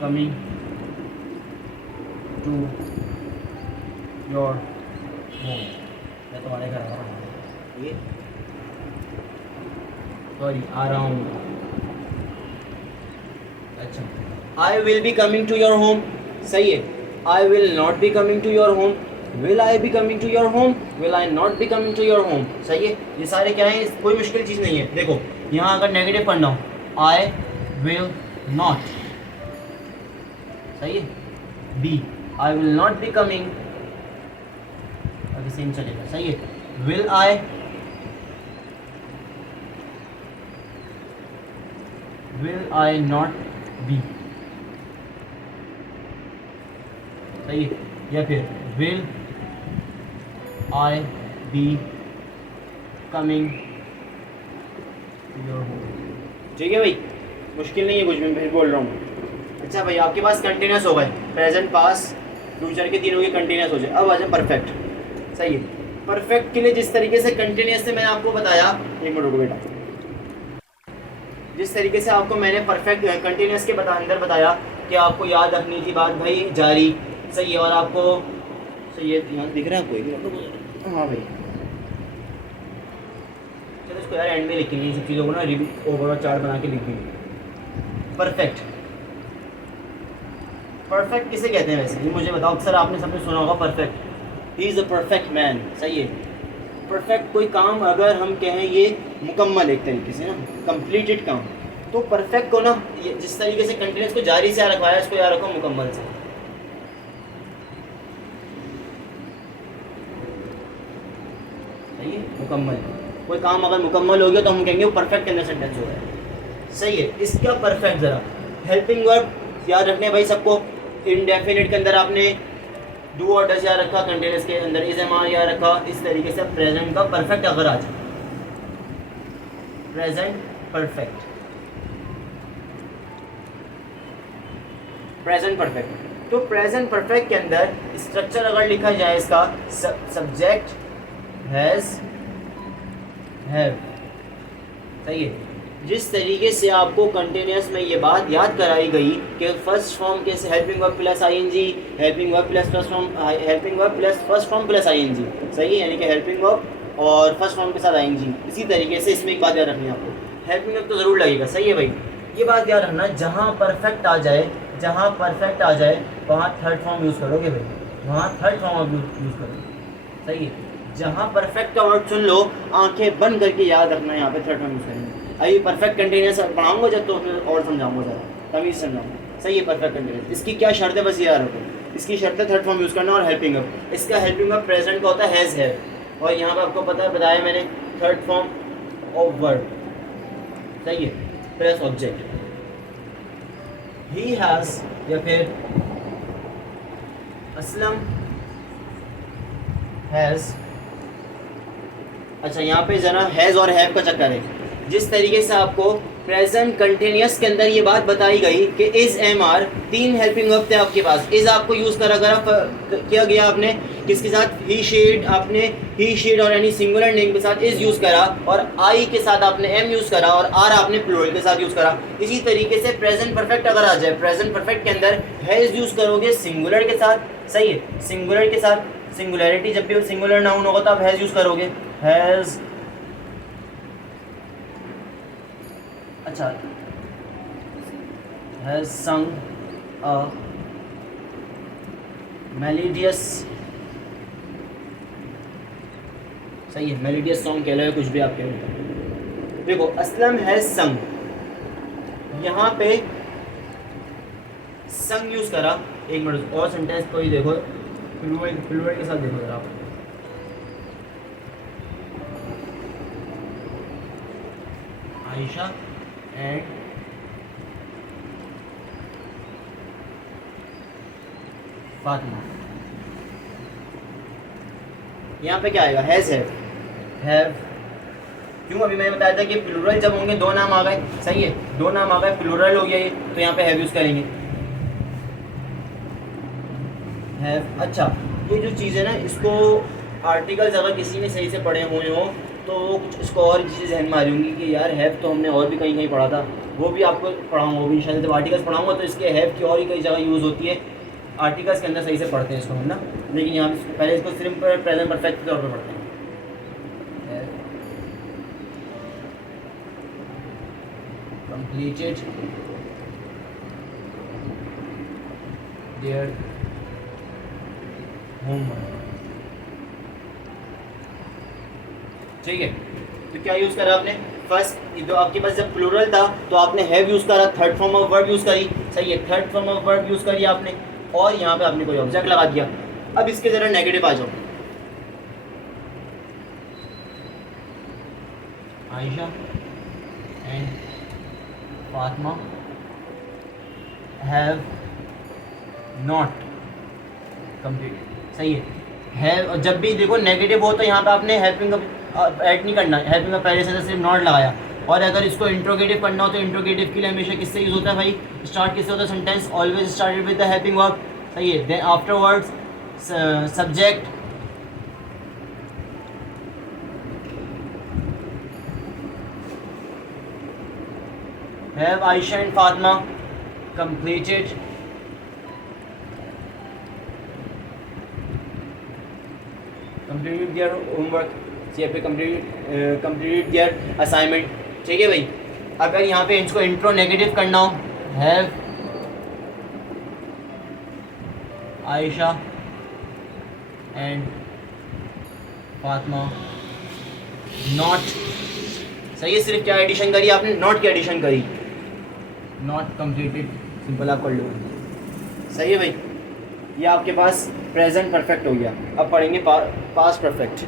coming to your home, मैं तुम्हारे घर आ रहा हूँ, ये सॉरी आ रहा हूँ। अच्छा, I will be coming to your home, सही है। I will not be coming to your home, will I be coming to your home, will I not be coming to your home, सही है। ये सारे क्या है, कोई मुश्किल चीज़ नहीं है। देखो यहाँ अगर नेगेटिव पढ़ना हो, आई विल नॉट, सही है, be I will not be coming, अभी सेम चलेगा, सही है। विल आई नॉट बी, सही है। या फिर will I be coming to your home, ठीक है भाई, मुश्किल नहीं है कुछ भी, मैं फिर बोल रहा हूँ। अच्छा भाई, आपके पास कंटिन्यूस हो गए, प्रेजेंट पास फ्यूचर के तीनों के कंटिन्यूस हो जाए। अब आ जाए परफेक्ट, सही है। परफेक्ट के लिए जिस तरीके से कंटिन्यूस से मैंने आपको बताया, एक मिनट रुको बेटा, जिस तरीके से आपको मैंने परफेक्ट कंटिन्यूस के अंदर बताया कि आपको याद रखनी थी बात भाई जारी, सही है। और आपको सही है, यहाँ दिख रहा है आपको, हाँ भाई, चलो इसको यार एंड में लिखेंगे, सब चीज़ों को ना ओवरऑल चार्ट बना के लिख देंगे। परफेक्ट, परफेक्ट किसे कहते हैं वैसे, ये मुझे बताओ। अक्सर आपने सबने सुना होगा perfect, he is a perfect man, सही है। परफेक्ट कोई काम अगर हम कहें ये मुकम्मल एक तरीके से ना, कंप्लीटेड काम, तो परफेक्ट को ना जिस तरीके से कंटिन्यूस को जारी से याद रखवाया, इसको याद रखो मुकम्मल से, सही है। मुकम्मल, कोई काम अगर मुकम्मल हो गया तो हम कहेंगे वो परफेक्ट के अंदर सेंटेंस हो गया, सही है। इसका परफेक्ट ज़रा हेल्पिंग वर्ब याद रखने भाई सबको। इनडेफिनिट के अंदर आपने डू और डज याद रखा, कंटिन्यूस के अंदर इज एम आर याद रखा। इस तरीके से प्रेजेंट का परफेक्ट अगर आ जाए, प्रेजेंट परफेक्ट, प्रेजेंट परफेक्ट, तो प्रेजेंट परफेक्ट के अंदर स्ट्रक्चर अगर लिखा जाए इसका, सब्जेक्ट हैज़ हैव, सही है। जिस तरीके से आपको कंटिन्यूस में ये बात याद कराई गई कि फर्स्ट फॉर्म के helping verb plus ING, helping verb plus first form, helping verb plus first form plus ING, सही है, यानी कि हेल्पिंग वर्ब और फर्स्ट फॉर्म के साथ आईएनजी। इसी तरीके से इसमें एक बात याद रखनी है आपको, हेल्पिंग वर्ब तो ज़रूर लगेगा, सही है भाई। ये बात याद रखना, जहाँ परफेक्ट आ जाए, जहाँ परफेक्ट आ जाए वहाँ थर्ड फॉर्म यूज़ करोगे भाई, वहाँ थर्ड फॉर्म यूज़ करोगे, सही है। जहाँ परफेक्ट का वर्ड सुन लो, आंखें बंद करके याद रखना, यहाँ पे थर्ड फॉर्म यूज़ करेंगे। अभी परफेक्ट कंटिन्यूस पढ़ाऊंगा जब, तो फिर और समझाऊंगा ज़रा तमीज़ समझाऊंगा, सही है। परफेक्ट कंटिन्यूस इसकी क्या शर्त है, बस याद रखो, इसकी शर्त है थर्ड फॉर्म यूज़ करना और हेल्पिंग अप। इसका हेल्पिंग अप प्रेजेंट का होता है हैज़ हैव, और यहाँ पे आपको पता है, बताया मैंने, थर्ड फॉर्म ऑफ वर्ब, सही है, प्लस ऑब्जेक्ट। ही हैज़ या फिर असलम हैज़। अच्छा, यहाँ पे जना हैज़ और हैव का चक्कर है। जिस तरीके से आपको प्रेजेंट कंटिन्यूस के अंदर ये बात बताई गई कि इज एम आर, तीन हेल्पिंग वर्ब थे आपके पास, इज आपको यूज़ करा किया गया आपने किसके साथ, ही शीट, आपने ही शीट और यानी सिंगुलर नेम के साथ इज यूज़ करा, और आई के साथ आपने एम यूज़ करा, और आर आपने प्लूरल के साथ यूज़ करा। इसी तरीके से प्रेजेंट परफेक्ट अगर आ जाए, प्रेजेंट परफेक्ट के अंदर हैज़ यूज़ करोगे सिंगुलर के साथ, सही है, सिंगुलर के साथ, सिंगुलैरिटी जब भी सिंगुलर नाउन होगा तो आप हैज़ यूज़ करोगे, हैज़। अच्छा, हैज़ संग अ मेलोडियस, सही है, मेलोडियस सॉन्ग कह लो, कुछ भी आप कह लो। देखो, असलम हैज़ संग, यहाँ पे संग यूज़ करा। एक मिनट और सेंटेंस को ही देखो, प्लूरल के साथ देखो जरा आप, आयशा एंड फातिमा। यहाँ पे क्या आएगा, हैज़ हैव। क्यों, अभी मैंने बताया था कि प्लूरल जब होंगे, दो नाम आ गए, सही है, दो नाम आ गए, प्लूरल हो गया ये, तो यहाँ पे हैव यूज़ करेंगे, हैव। अच्छा, ये जो चीज़ है ना, इसको आर्टिकल्स अगर किसी ने सही से पढ़े हुए हो तो कुछ इसको और चीज़ें जहन में आ जाऊँगी कि यार हैव तो हमने और भी कहीं कहीं पढ़ा था, वो भी आपको पढ़ाऊँगा, वो भी इंशाल्लाह जब आर्टिकल्स पढ़ाऊँगा तो इसके हैव की और ही कई जगह यूज़ होती है, आर्टिकल्स के अंदर सही से पढ़ते हैं इसको, है ना। लेकिन यहाँ पहले इसको सिर्फ प्रेजेंट परफेक्ट के तौर पर पढ़ते हैं। कंप्लीटेड देयर होमवर्क, ठीक है। तो क्या यूज़ करा आपने, फर्स्ट, तो आपके पास जब प्लूरल था तो आपने हैव यूज़ करा, third form of verb use करी, सही है, third form of verb use करी आपने, और यहाँ पे आपने कोई ऑब्जेक्ट लगा दिया। अब इसके ज़रा नेगेटिव आ जाओ, Ayesha and Fatima have not completed, सही है, हैव। और जब भी देखो नेगेटिव हो तो यहाँ पे आपने हेल्पिंग ऐड नहीं करना, हेल्पिंग का पहले से सिर्फ नॉट लगाया। और अगर इसको इंट्रोगेटिव करना हो तो इंट्रोगेटिव के लिए हमेशा किससे यूज़ होता है भाई, स्टार्ट किससे होता है, sentence always started with the helping verb, सही है, then afterwards subject, have Ayesha and Fatima completed their homework, या फिर completed their assignment, ठीक है भाई। अगर यहाँ पे इसको इंट्रो नेगेटिव करना हो, have Ayesha and Fatima not, सही है, सिर्फ क्या एडिशन करी आपने, नॉट की एडिशन करी, नॉट कंप्लीटेड, सिंपल आप कर लो, सही है भाई। ये आपके पास प्रेजेंट परफेक्ट हो गया। अब पढ़ेंगे पास्ट परफेक्ट।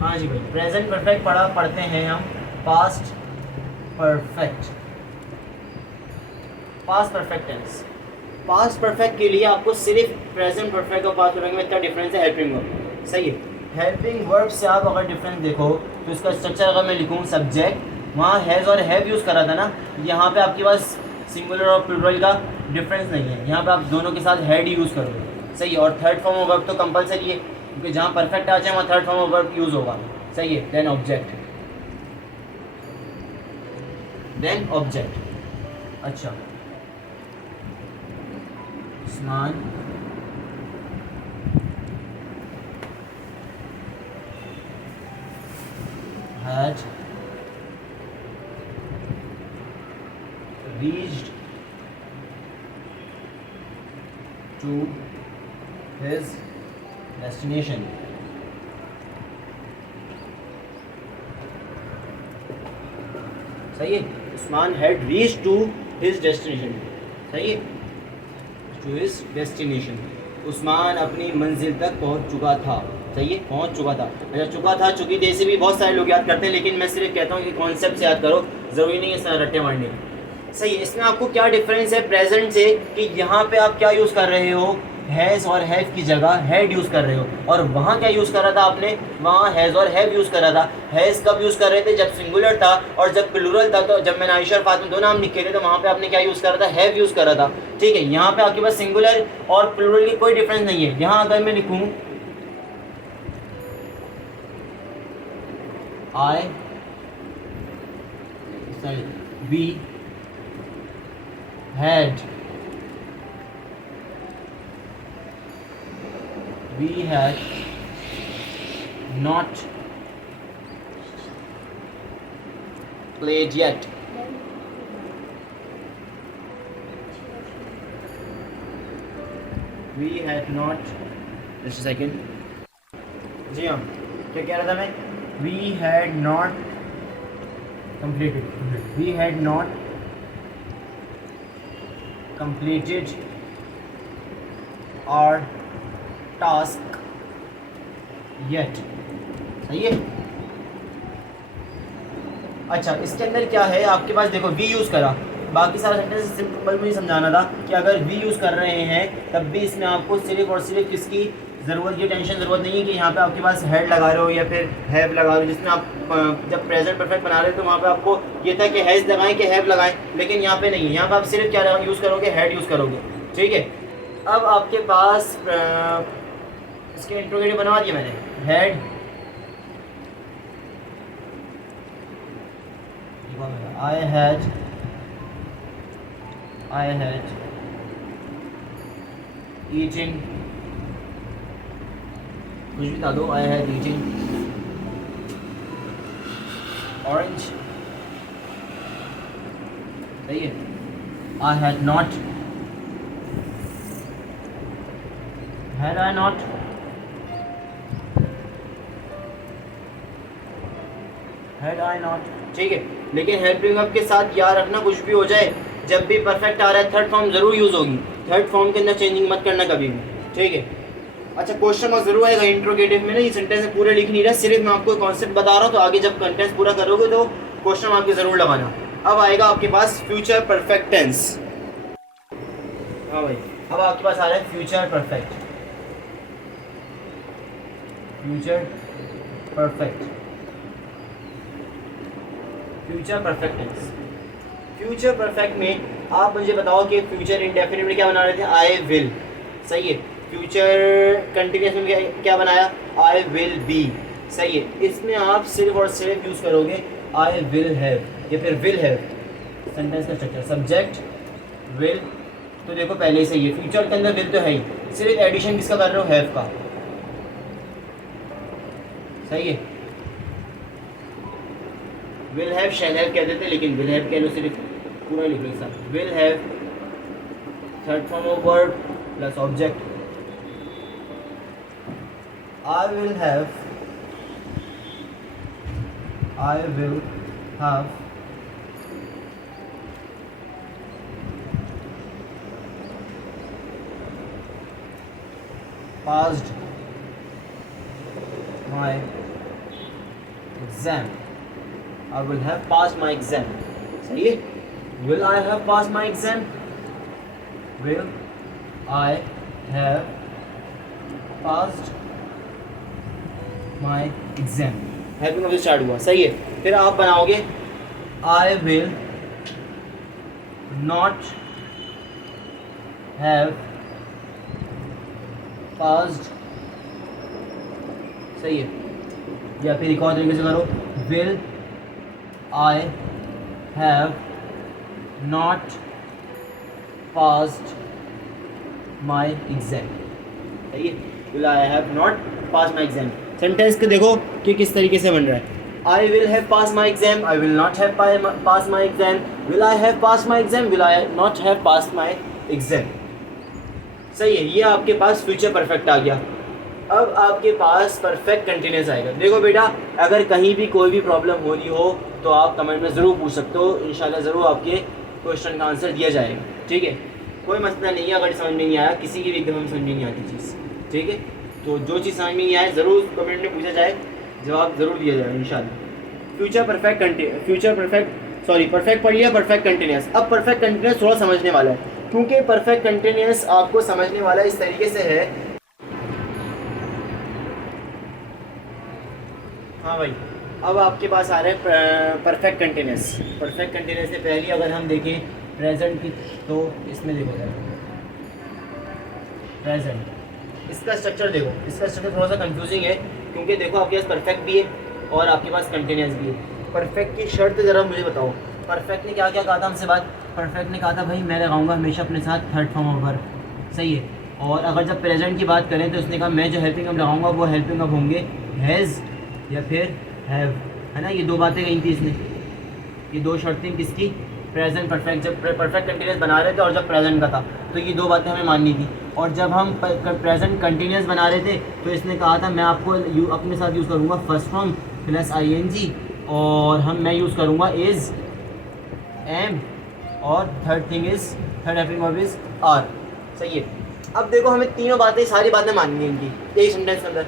हाँ जी भाई, प्रेजेंट परफेक्ट पढ़ते हैं हम, past perfect, past perfect tense. Past perfect के लिए आपको सिर्फ प्रेजेंट परफेक्ट और पास्ट परफेक्ट में इतना डिफरेंस है, हेल्पिंग वर्ब, सही है। हेल्पिंग वर्ब से आप अगर डिफरेंस देखो तो इसका स्ट्रक्चर अगर मैं लिखूँ, सब्जेक्ट, वहाँ हैज़ और हैव यूज़ करा था ना, यहाँ पे आपके पास सिंगुलर और प्लूरल का डिफरेंस नहीं है, यहाँ पे आप दोनों के साथ हैड यूज़ करोगे, सही है। और थर्ड फॉर्म ऑफ वर्ब तो कंपलसरी है, क्योंकि जहाँ परफेक्ट आ जाए वहाँ third form of verb use होगा, सही है। Then object, then object. अच्छा, Usman had reached to his destination. सही है, Usman had reached to his destination, सही है, to his destination। उस्मान अपनी मंजिल तक पहुंच चुका था, सही है, पहुंच चुका था। अच्छा, चुका था, चुकी थे से भी बहुत सारे लोग याद करते हैं, लेकिन मैं सिर्फ कहता हूँ कि कॉन्सेप्ट से याद करो, ज़रूरी नहीं है इसमें रट्टे मारने की, सही है। इसमें आपको क्या डिफरेंस है प्रेजेंट से, कि यहाँ पे आप क्या यूज़ कर रहे हो, हैज़ और हैव की जगह हैड यूज़ कर रहे हो, और वहाँ क्या यूज़ कर रहा था आपने, वहाँ हैज़ और हैव यूज़ कर रहा था। हैज़ कब यूज़ कर रहे थे, जब सिंगुलर था, और जब प्लूरल था, तो जब मैंने आयशा और फातिमा दो नाम लिखे थे तो वहाँ पे आपने क्या यूज़ करा था, हैव यूज़ करा था, ठीक है। यहाँ पे आपके पास सिंगुलर और प्लूरल की कोई डिफरेंस नहीं है। यहाँ अगर मैं लिखूँ I, sorry, we had not played yet. We had not, just a second, जी हाँ, क्या कह रहा था मैं, we had not completed, we had not completed our task yet, सही है। अच्छा, इसके अंदर क्या है आपके पास, देखो वी यूज़ करा, बाकी सारा सेंटेंस सिंपल मुझे समझाना था कि अगर वी यूज़ कर रहे हैं तब भी इसमें आपको सिर्फ और सिर्फ किसकी ज़रूरत, ये टेंशन ज़रूरत नहीं है कि यहाँ पे आपके पास हेड लगा रहे हो या फिर हैव लगा रहे हो, जिसमें आप जब प्रेजेंट परफेक्ट बना रहे हो तो वहाँ पे आपको ये था कि हैज़ लगाएं कि हैव लगाएं, लेकिन यहाँ पे नहीं है, यहाँ पे आप सिर्फ क्या यूज़ करोगे, हेड यूज़ करोगे, ठीक है। अब आपके पास इसके इंट्रोगेटिव बनवा दिया मैंने, हेड, I had eaten, कुछ भी बता दो, I had eaten orange, सही है। I had not, had I not, had I not, ठीक है। लेकिन हेल्पिंग वर्ब के साथ याद रखना, कुछ भी हो जाए, जब भी परफेक्ट आ रहा है थर्ड फॉर्म ज़रूर यूज़ होगी, थर्ड फॉर्म के अंदर चेंजिंग मत करना कभी भी, ठीक है। अच्छा, क्वेश्चन मार्क जरूर आएगा इंट्रोगेटिव में ना, ये सेंटेंस में पूरे लिख नहीं रहा, सिर्फ मैं आपको कॉन्सेप्ट बता रहा हूँ, तो आगे जब कंटेंस पूरा करोगे तो क्वेश्चन मार्क ज़रूर लगाना। अब आएगा आपके पास फ्यूचर परफेक्ट टेंस, हाँ भाई, अब आपके पास आ रहा है future perfect, future perfect, future perfect tense. Future perfect में आप मुझे बताओ कि फ्यूचर इंडेफिनिट में क्या बना रहे थे, आई विल, सही है। फ्यूचर कंटिन्यूस में क्या बनाया, आई विल बी, सही है। इसमें आप सिर्फ और सिर्फ यूज़ करोगे आई विल हैव या फिर विल हैव। सेंटेंस का स्ट्रक्चर, सब्जेक्ट विल, तो देखो पहले से ही है, फ्यूचर के अंदर विल तो है ही, सिर्फ एडिशन किसका कर रहे हो, हैव का, सही है। विल हैव शैल हैव कह देते, लेकिन विल हैव कह लो, सिर्फ पूरा लिख लो एक साथ, will have third form of verb plus object, I will have passed my exam, I will have passed my exam, सही है। Will I have passed my exam, will I have passed my exam, helping verb से start हुआ, सही है। फिर आप बनाओगे I will not have passed, सही है। या फिर एक और तरीके से करो, will I have not passed my exam, सही है। Will I have not pass my exam. Sentence को देखो कि किस तरीके से बन रहा है। I will have pass my exam, I will not have pass my exam, will I have pass my exam, will I not have pass my exam, सही है। ये आपके पास फ्यूचर परफेक्ट आ गया। अब आपके पास परफेक्ट कंटिन्यूस आएगा। देखो बेटा, अगर कहीं भी कोई भी प्रॉब्लम हो रही हो तो आप कमेंट में ज़रूर पूछ सकते हो, इंशाल्लाह ज़रूर आपके क्वेश्चन का आंसर दिया जाएगा, ठीक है। कोई मसला नहीं है, अगर समझ में नहीं आया, किसी की भी एकदम समझ में नहीं आती चीज़, ठीक है। तो जो चीज़ समझ में नहीं आए ज़रूर कमेंट में पूछा जाए, जवाब ज़रूर दिया जाए इंशाल्लाह। परफेक्ट पढ़ लिया, परफेक्ट कंटिन्यूस। अब परफेक्ट कंटिन्यूस थोड़ा समझने वाला है, क्योंकि परफेक्ट कंटिन्यूस आपको समझने वाला इस तरीके से है। हाँ भाई, अब आपके पास आ रहा है परफेक्ट कंटिन्यूस। परफेक्ट कंटिन्यूस से पहले अगर हम देखें प्रेजेंट की, तो इसमें देखो जरा प्रेजेंट, इसका स्ट्रक्चर देखो। इसका स्ट्रक्चर थोड़ा सा कंफ्यूजिंग है, क्योंकि देखो आपके पास परफेक्ट भी है और आपके पास कंटिन्यूस भी है। परफेक्ट की शर्त ज़रा मुझे बताओ, परफेक्ट ने क्या क्या कहा था हमसे बात। परफेक्ट ने कहा था भाई मैं लगाऊंगा हमेशा अपने साथ थर्ड फॉर्म ऑफ वर्ब, सही है। और अगर जब प्रेजेंट की बात करें तो उसने कहा मैं जो हेल्पिंग अब लगाऊंगा वो हेल्पिंग अब होंगे हैज़ या फिर हैव, है ना। ये दो बातें कही थी इसने, ये दो शर्तें किसकी, प्रेजेंट परफेक्ट, जब परफेक्ट कंटिन्यूस बना रहे थे और जब प्रेजेंट का था, तो ये दो बातें हमें माननी थी। और जब हम प्रेजेंट कंटिन्यूस बना रहे थे तो इसने कहा था मैं आपको अपने साथ यूज़ करूँगा फर्स्ट फॉर्म प्लस ING, और मैं यूज़ करूँगा इज़, एम, और third helping verb is are, सही है। अब देखो हमें तीनों बातें, सारी बातें माननी है इनकी एक सेंटेंस के अंदर।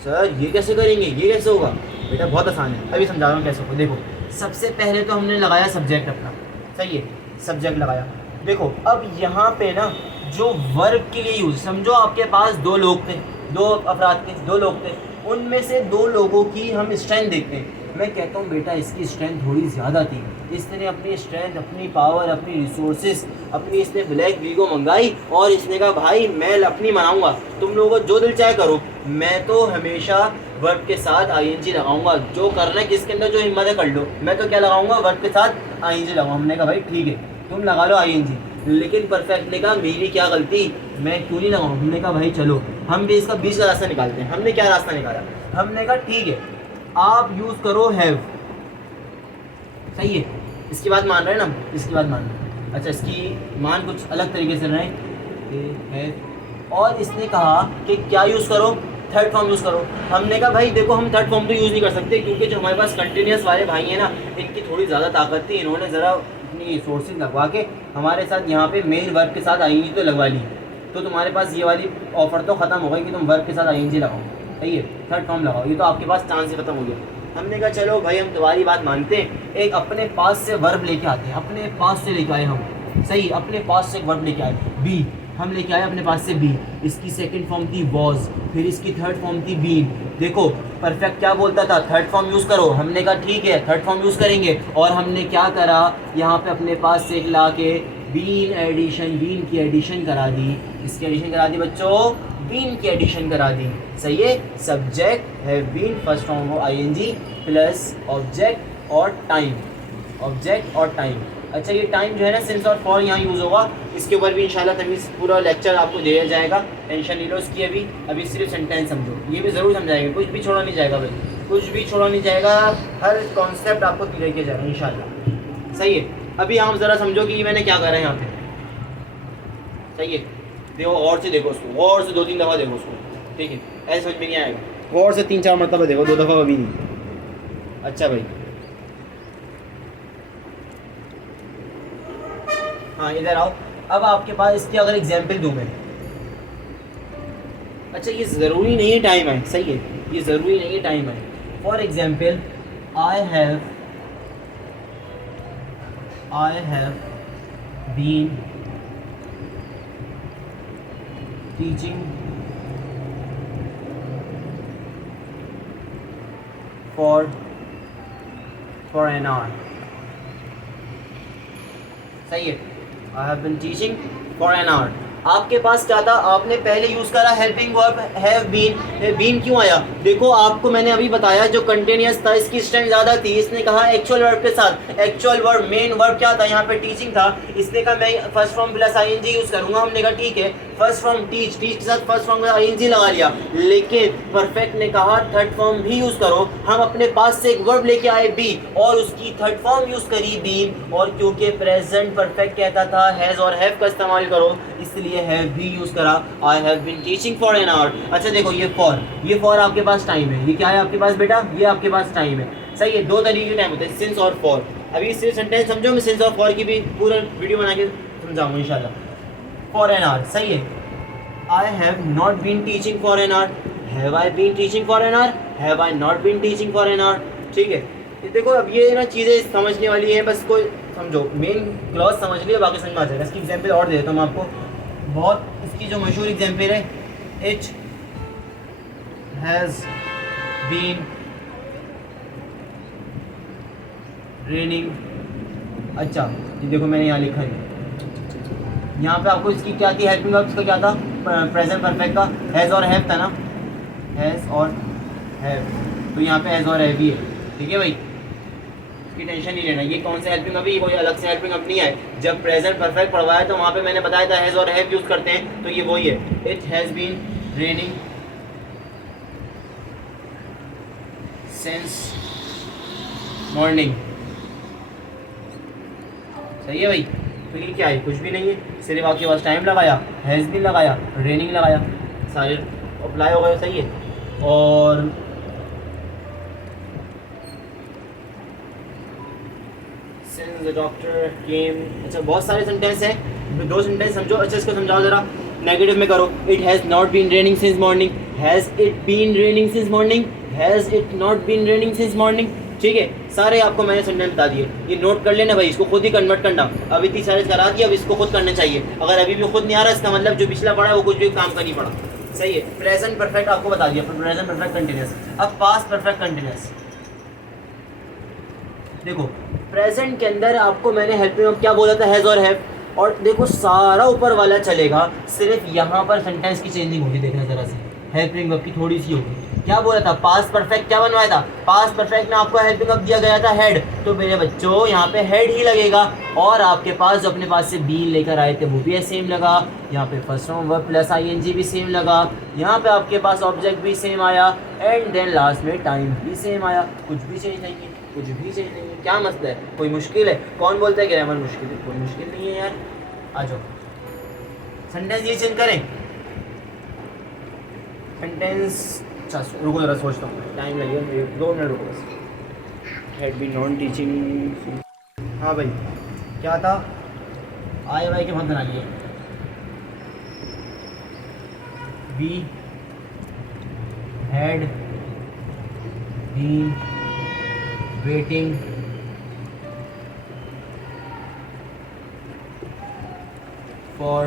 सर ये कैसे करेंगे, ये कैसे होगा? बेटा बहुत आसान है, अभी समझा रहा हूँ कैसे होगा। देखो सबसे पहले तो हमने लगाया सब्जेक्ट अपना, सही है, सब्जेक्ट लगाया। देखो अब यहाँ पे ना जो वर्ब के लिए यूज़, समझो आपके पास दो लोग थे, दो अफराद थे, दो लोग थे, उनमें से दो लोगों की हम स्ट्रेंथ देखते हैं। मैं कहता हूँ बेटा इसकी स्ट्रेंथ थोड़ी ज़्यादा थी, इसने अपनी स्ट्रेंथ, अपनी पावर, अपनी रिसोर्सेज, अपनी इसने ब्लैक वीगो मंगाई और इसने कहा भाई मैं अपनी मनाऊंगा, तुम लोगों को जो दिल चाहे करो, मैं तो हमेशा वर्ब के साथ ING लगाऊंगा, जो करना है किसके अंदर जो हिम्मत है कर लो, मैं तो क्या लगाऊंगा, वर्ब के साथ ING लगाऊंगा। हमने कहा भाई ठीक है तुम लगा लो ING, लेकिन परफेक्ट ने कहा मेरी क्या गलती, मैं क्यों नहीं लगाऊँ। हमने कहा भाई चलो हम भी इसका बीच का रास्ता निकालते हैं। हमने क्या रास्ता निकाला, हमने कहा ठीक है आप यूज़ करो हैव, सही है। इसकी बात मान रहे हैं ना, इसकी बात मान रहे हैं। अच्छा इसकी मान कुछ अलग तरीके से रहे है, और इसने कहा कि क्या यूज़ करो, थर्ड फॉर्म यूज़ करो। हमने कहा भाई देखो हम थर्ड फॉर्म तो यूज़ नहीं कर सकते, क्योंकि जो हमारे पास कंटिन्यूस वाले भाई हैं ना, इनकी थोड़ी ज़्यादा ताकत थी, इन्होंने ज़रा अपनी सोर्सेज लगवा के हमारे साथ यहाँ पे मेन वर्ब के साथ ING तो लगवा ली, तो तुम्हारे पास ये वाली ऑफर तो ख़त्म हो गई कि तुम वर्ब के साथ ING लगाओ, सही है, थर्ड फॉर्म लगाओ, ये तो आपके पास चांस ही खत्म हो गया। हमने कहा चलो भाई हम तुम्हारी बात मानते हैं, एक अपने पास से वर्ब लेके आते हैं, अपने पास से लेके आए हम, सही, अपने पास से एक वर्ब लेके आए, बी हम लेके आए अपने पास से बी, इसकी सेकंड फॉर्म थी वॉज, फिर इसकी थर्ड फॉर्म थी बीन। देखो परफेक्ट क्या बोलता था, थर्ड फॉर्म यूज़ करो, हमने कहा ठीक है थर्ड फॉर्म यूज़ करेंगे, और हमने क्या करा यहाँ पे अपने पास से ला के बीन एडिशन, बीन की एडिशन करा दी, इसकी एडिशन करा दी बच्चों, बीन की एडिशन करा दी, सही है। Subject have been, first form हो ING प्लस ऑब्जेक्ट और टाइम, ऑब्जेक्ट और टाइम। अच्छा ये टाइम जो है ना सिंस और फॉर यहाँ यूज़ होगा, इसके ऊपर भी इंशाल्लाह तमीज़ पूरा लेक्चर आपको दिया जाएगा, टेंशन नहीं लो इसकी। अभी सिर्फ सेंटेंस समझो, ये भी ज़रूर समझाएंगे, कुछ भी छोड़ा नहीं जाएगा भाई, कुछ भी छोड़ा नहीं जाएगा, हर कॉन्सेप्ट आपको क्लियर किया जाएगा इंशाल्लाह, सही है। अभी आप ज़रा समझो कि मैंने क्या करा है यहाँ पे, सही है। देखो और से देखो उसको, और से 2-3 दफ़ा देखो उसको, ठीक है, ऐसे समझ में नहीं आएगा, और से 3-4 मरतबा देखो, 2 दफ़ा कभी नहीं। अच्छा भाई हाँ इधर आओ, अब आपके पास इसकी अगर एग्जाम्पल दूँ मैं, अच्छा ये ज़रूरी नहीं है टाइम है, सही है, ये ज़रूरी नहीं है टाइम है। For example I have been teaching for an hour, सही है, I have been teaching for an hour. आपके पास क्या था, आपने पहले यूज़ करा helping verb have been. Been क्यों आया, देखो आपको मैंने अभी बताया जो कंटिन्यूअस था इसकी स्ट्रेंथ ज़्यादा थी, इसने कहा एक्चुअल वर्ब के साथ। एक्चुअल वर्ब मेन वर्ब क्या था यहाँ पे, टीचिंग था, इसने कहा मैं first form plus ING use करूँगा। हमने कहा ठीक है, फर्स्ट फॉर्म टीच, टीच के साथ फर्स्ट फॉर्म का आईएनजी लगा लिया। लेकिन परफेक्ट ने कहा थर्ड फॉर्म भी यूज़ करो। हम अपने पास से एक वर्ब लेके आए बी और उसकी थर्ड फॉर्म यूज़ करी बीन, और क्योंकि प्रेजेंट परफेक्ट कहता था हैज़ और हैव का इस्तेमाल करो, इसलिए हैव भी यूज़ करा। I have been teaching for an hour. अच्छा देखो ये फॉर आपके पास टाइम है, ये क्या है आपके पास बेटा, ये आपके पास टाइम है, सही है। दो तरीके के टाइम होते हैं, सिंस और फॉर। अभी सिर्फ सेंटेंस समझो, मैं सिंस और फॉर की भी पूरा वीडियो बना के समझाऊंगा इंशाल्लाह। फॉर एन आवर, सही है। I have not been teaching for an hour, have I been teaching for an hour, have I not been teaching for an hour, ठीक है। ये देखो अब ये ना चीज़ें समझने वाली हैं, बस कोई समझो, मेन क्लॉज समझ लिया, बाकी समझ में आ जाएगा। इसकी एग्जाम्पल और दे देता हूँ मैं आपको, बहुत इसकी जो मशहूर एग्जाम्पल है, इट हैज़ बीन रेनिंग। अच्छा ये देखो मैंने यहाँ लिखा है, यहाँ पे आपको इसकी क्या थी हेल्पिंग वर्ब, इसका क्या था प्रेजेंट परफेक्ट का हैज़ और हैव था ना, हैज़ और हैव, तो यहाँ पे हैज़ और हैव भी है, ठीक है भाई, इसकी टेंशन नहीं लेना। ये कौन सा हेल्पिंग वर्ब है, कोई अलग से हेल्पिंग वर्ब नहीं है। जब प्रेजेंट परफेक्ट पढ़वाया तो वहाँ पे मैंने बताया था हैज़ और हैव यूज़ करते हैं, तो ये वही है। It has been raining since morning, सही है भाई। तो ये क्या है, कुछ भी नहीं है, सिर्फ आपके पास टाइम लगाया, हैज़ बीन लगाया, रेनिंग लगाया, सारे अप्लाई हो गए, सही है। और सिंस द डॉक्टर केम, अच्छा बहुत सारे सेंटेंस हैं, दो सेंटेंस समझो। अच्छा इसको समझाओ ज़रा, नेगेटिव में करो। It has not been raining since morning, has it been raining since morning, has it not been raining since morning, ठीक है। सारे आपको मैंने सेंटेंस बता दिए, ये नोट कर लेना भाई, इसको खुद ही कन्वर्ट करना। अब इतनी सारे करा दिया, अब इसको खुद करना चाहिए। अगर अभी भी खुद नहीं आ रहा, इसका मतलब जो पिछला पढ़ा है वो कुछ भी काम का नहीं पड़ा, सही है। प्रेजेंट परफेक्ट आपको बता दिया, प्रेजेंट परफेक्ट कंटिन्यूअस। अब पास्ट परफेक्ट कंटिन्यूअस देखो, प्रेजेंट के अंदर आपको मैंने हेल्पिंग वर्ब क्या बोला था, हैज़ और हैव, और देखो सारा ऊपर वाला चलेगा, सिर्फ यहाँ पर सेंटेंस की चेंजिंग होगी, देखना जरा से, हेल्पिंग वर्ब की थोड़ी सी होगी। क्या बोला था, पास्ट परफेक्ट क्या बनवाया था, पास्ट परफेक्ट में आपको हेल्पिंग वर्ब दिया गया था हेड, तो मेरे बच्चों यहाँ पे हेड ही लगेगा। और आपके पास जो अपने पास से बीन लेकर आए थे वो भी सेम लगा, यहाँ पे first form verb plus ING भी सेम लगा, यहाँ पे आपके पास ऑब्जेक्ट भी सेम आया, एंड देन लास्ट में टाइम भी सेम आया। कुछ भी चेंज नहीं है, कुछ भी चेंज नहीं है। क्या मसला है, कोई मुश्किल है, कौन बोलता है कि रहमान मुश्किल है, कोई मुश्किल नहीं है यार। आ जाओ सेंटेंस ये चेंज करें, सेंटेंस, अच्छा रुको जरा सोचता हूँ, टाइम लगेगा, 2 मिनट रुको बस। हैड बीन नॉन टीचिंग, हाँ भाई क्या था, आए भाई के मत बना लिए। We had been waiting for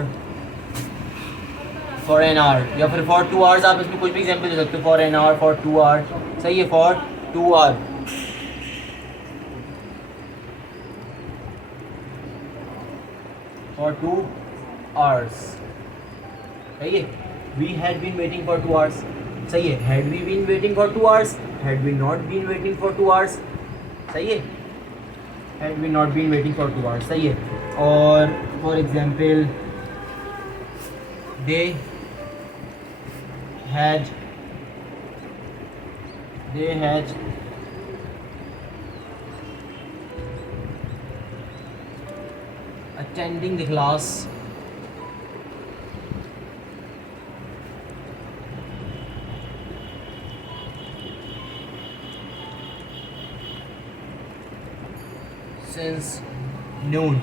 an hour, या फिर फॉर 2 आवर्स, आप इसमें कुछ भी एग्जाम्पल दे सकते हो, for an hour, for 2 hour, सही है, फॉर 2 आवर, फॉर 2 आवर्स, सही है। We had been waiting for 2 hours, सही है। Had we been waiting for 2 hours, had we not been waiting for 2 hours, सही है। Had we not been waiting for 2 hours, सही है। और for example they had attending the class since noon,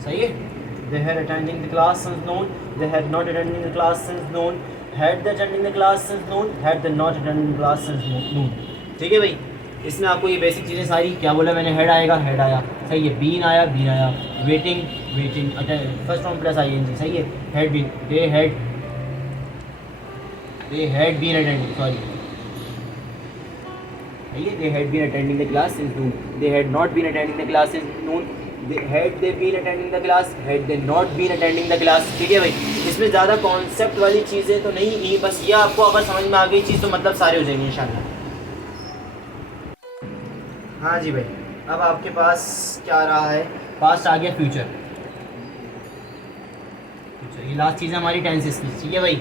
सही है। They had attending the class since noon, they had not attending the class since noon, had they attending the class since noon, had they not attending the class since noon, ठीक है भाई। इसमें आपको ये basic चीज़ें सारी, क्या बोला मैंने, हेड आएगा, हेड आया, सही है। बीन आया, बीन आया, waiting, waiting, first form plus ING, सही है। Had been, they had been attending, sorry, सही है, they had been attending the class since noon, they had not been attending the class since noon, had they been attending the class, had they not been attending the class. ठीक है भाई, इसमें ज़्यादा concept वाली चीज़ें तो नहीं ही, बस ये आपको अगर समझ में आ गई चीज़ तो मतलब सारे हो जाएंगे इंशाल्लाह। हाँ जी भाई, अब आपके पास क्या आ रहा है, पास्ट आ गया, फ्यूचर। ये लास्ट चीज़ है हमारी टेंसेस की। ठीक है भाई,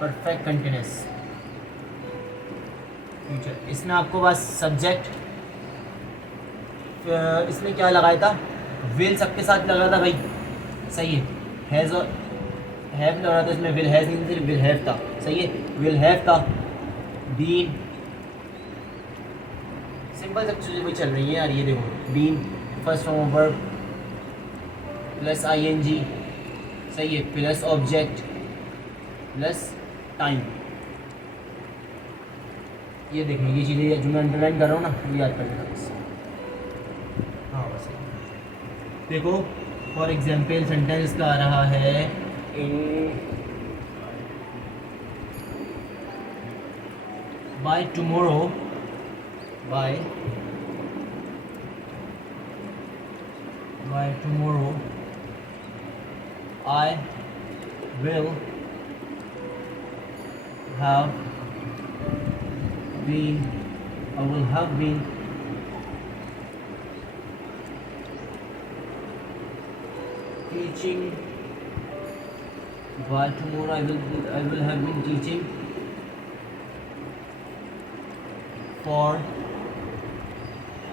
परफेक्ट कंटिन्यूस फ्यूचर। इसमें आपको बस सब्जेक्ट, इसमें क्या लगाया था, विल सबके साथ लगा था भाई, सही है। हैज़ और हैव लगा था, इसमें विल हैज़ नहीं थी, विल हैव था, सही है। विल हैव था, बीन, सिंपल सब चीज़ें भी चल रही हैं यार। ये देखो, been first form verb plus ING, सही है, प्लस ऑब्जेक्ट प्लस टाइम। ये देखें, ये चीज़ें जो मैं अंडरलाइन कर रहा हूँ ना, वो याद कर लेना बस। हाँ बस देखो, फॉर एग्जाम्पल सेंटेंस का आ रहा है in by tomorrow, by tomorrow I will have been teaching, by tomorrow I will have been teaching for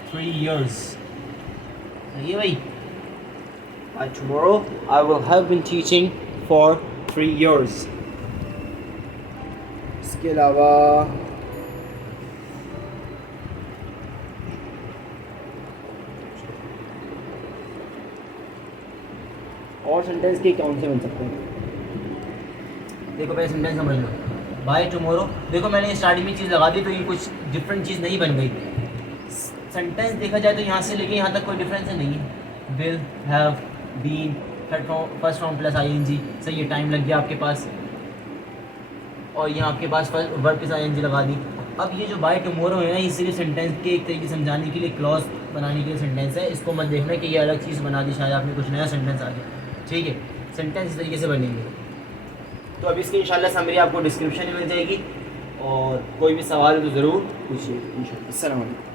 3 years। सही है भाई, by tomorrow I will have been teaching for 3 years। इसके अलावा और sentence के कौन से बन सकते हैं? देखो पहले सेंटेंस समझ लो, बाय टुमारो। देखो मैंने स्टार्टिंग में चीज़ लगा दी तो ये कुछ डिफरेंट चीज़ नहीं बन गई। सेंटेंस देखा जाए तो यहाँ से लेके यहाँ तक कोई डिफरेंस नहीं है। Will, have, been, first form plus ING, सही है। टाइम लग गया आपके पास, और यहाँ आपके पास वर्ब के साथ आईएनजी लगा दी। अब ये जो बाय टुमारो है ना, ये सिर्फ सेंटेंस के एक तरीके समझाने के लिए, क्लॉज बनाने के लिए सेंटेंस है। इसको मत देखना कि ये अलग चीज़ बना दी, शायद आपने कुछ नया सेंटेंस आ गया। ठीक है, सेंटेंस इस तरीके से बनेंगे। तो अब इसकी इंशाल्लाह समरी आपको डिस्क्रिप्शन में मिल जाएगी, और कोई भी सवाल है तो ज़रूर पूछिए इंशाल्लाह। अस्सलाम वालेकुम।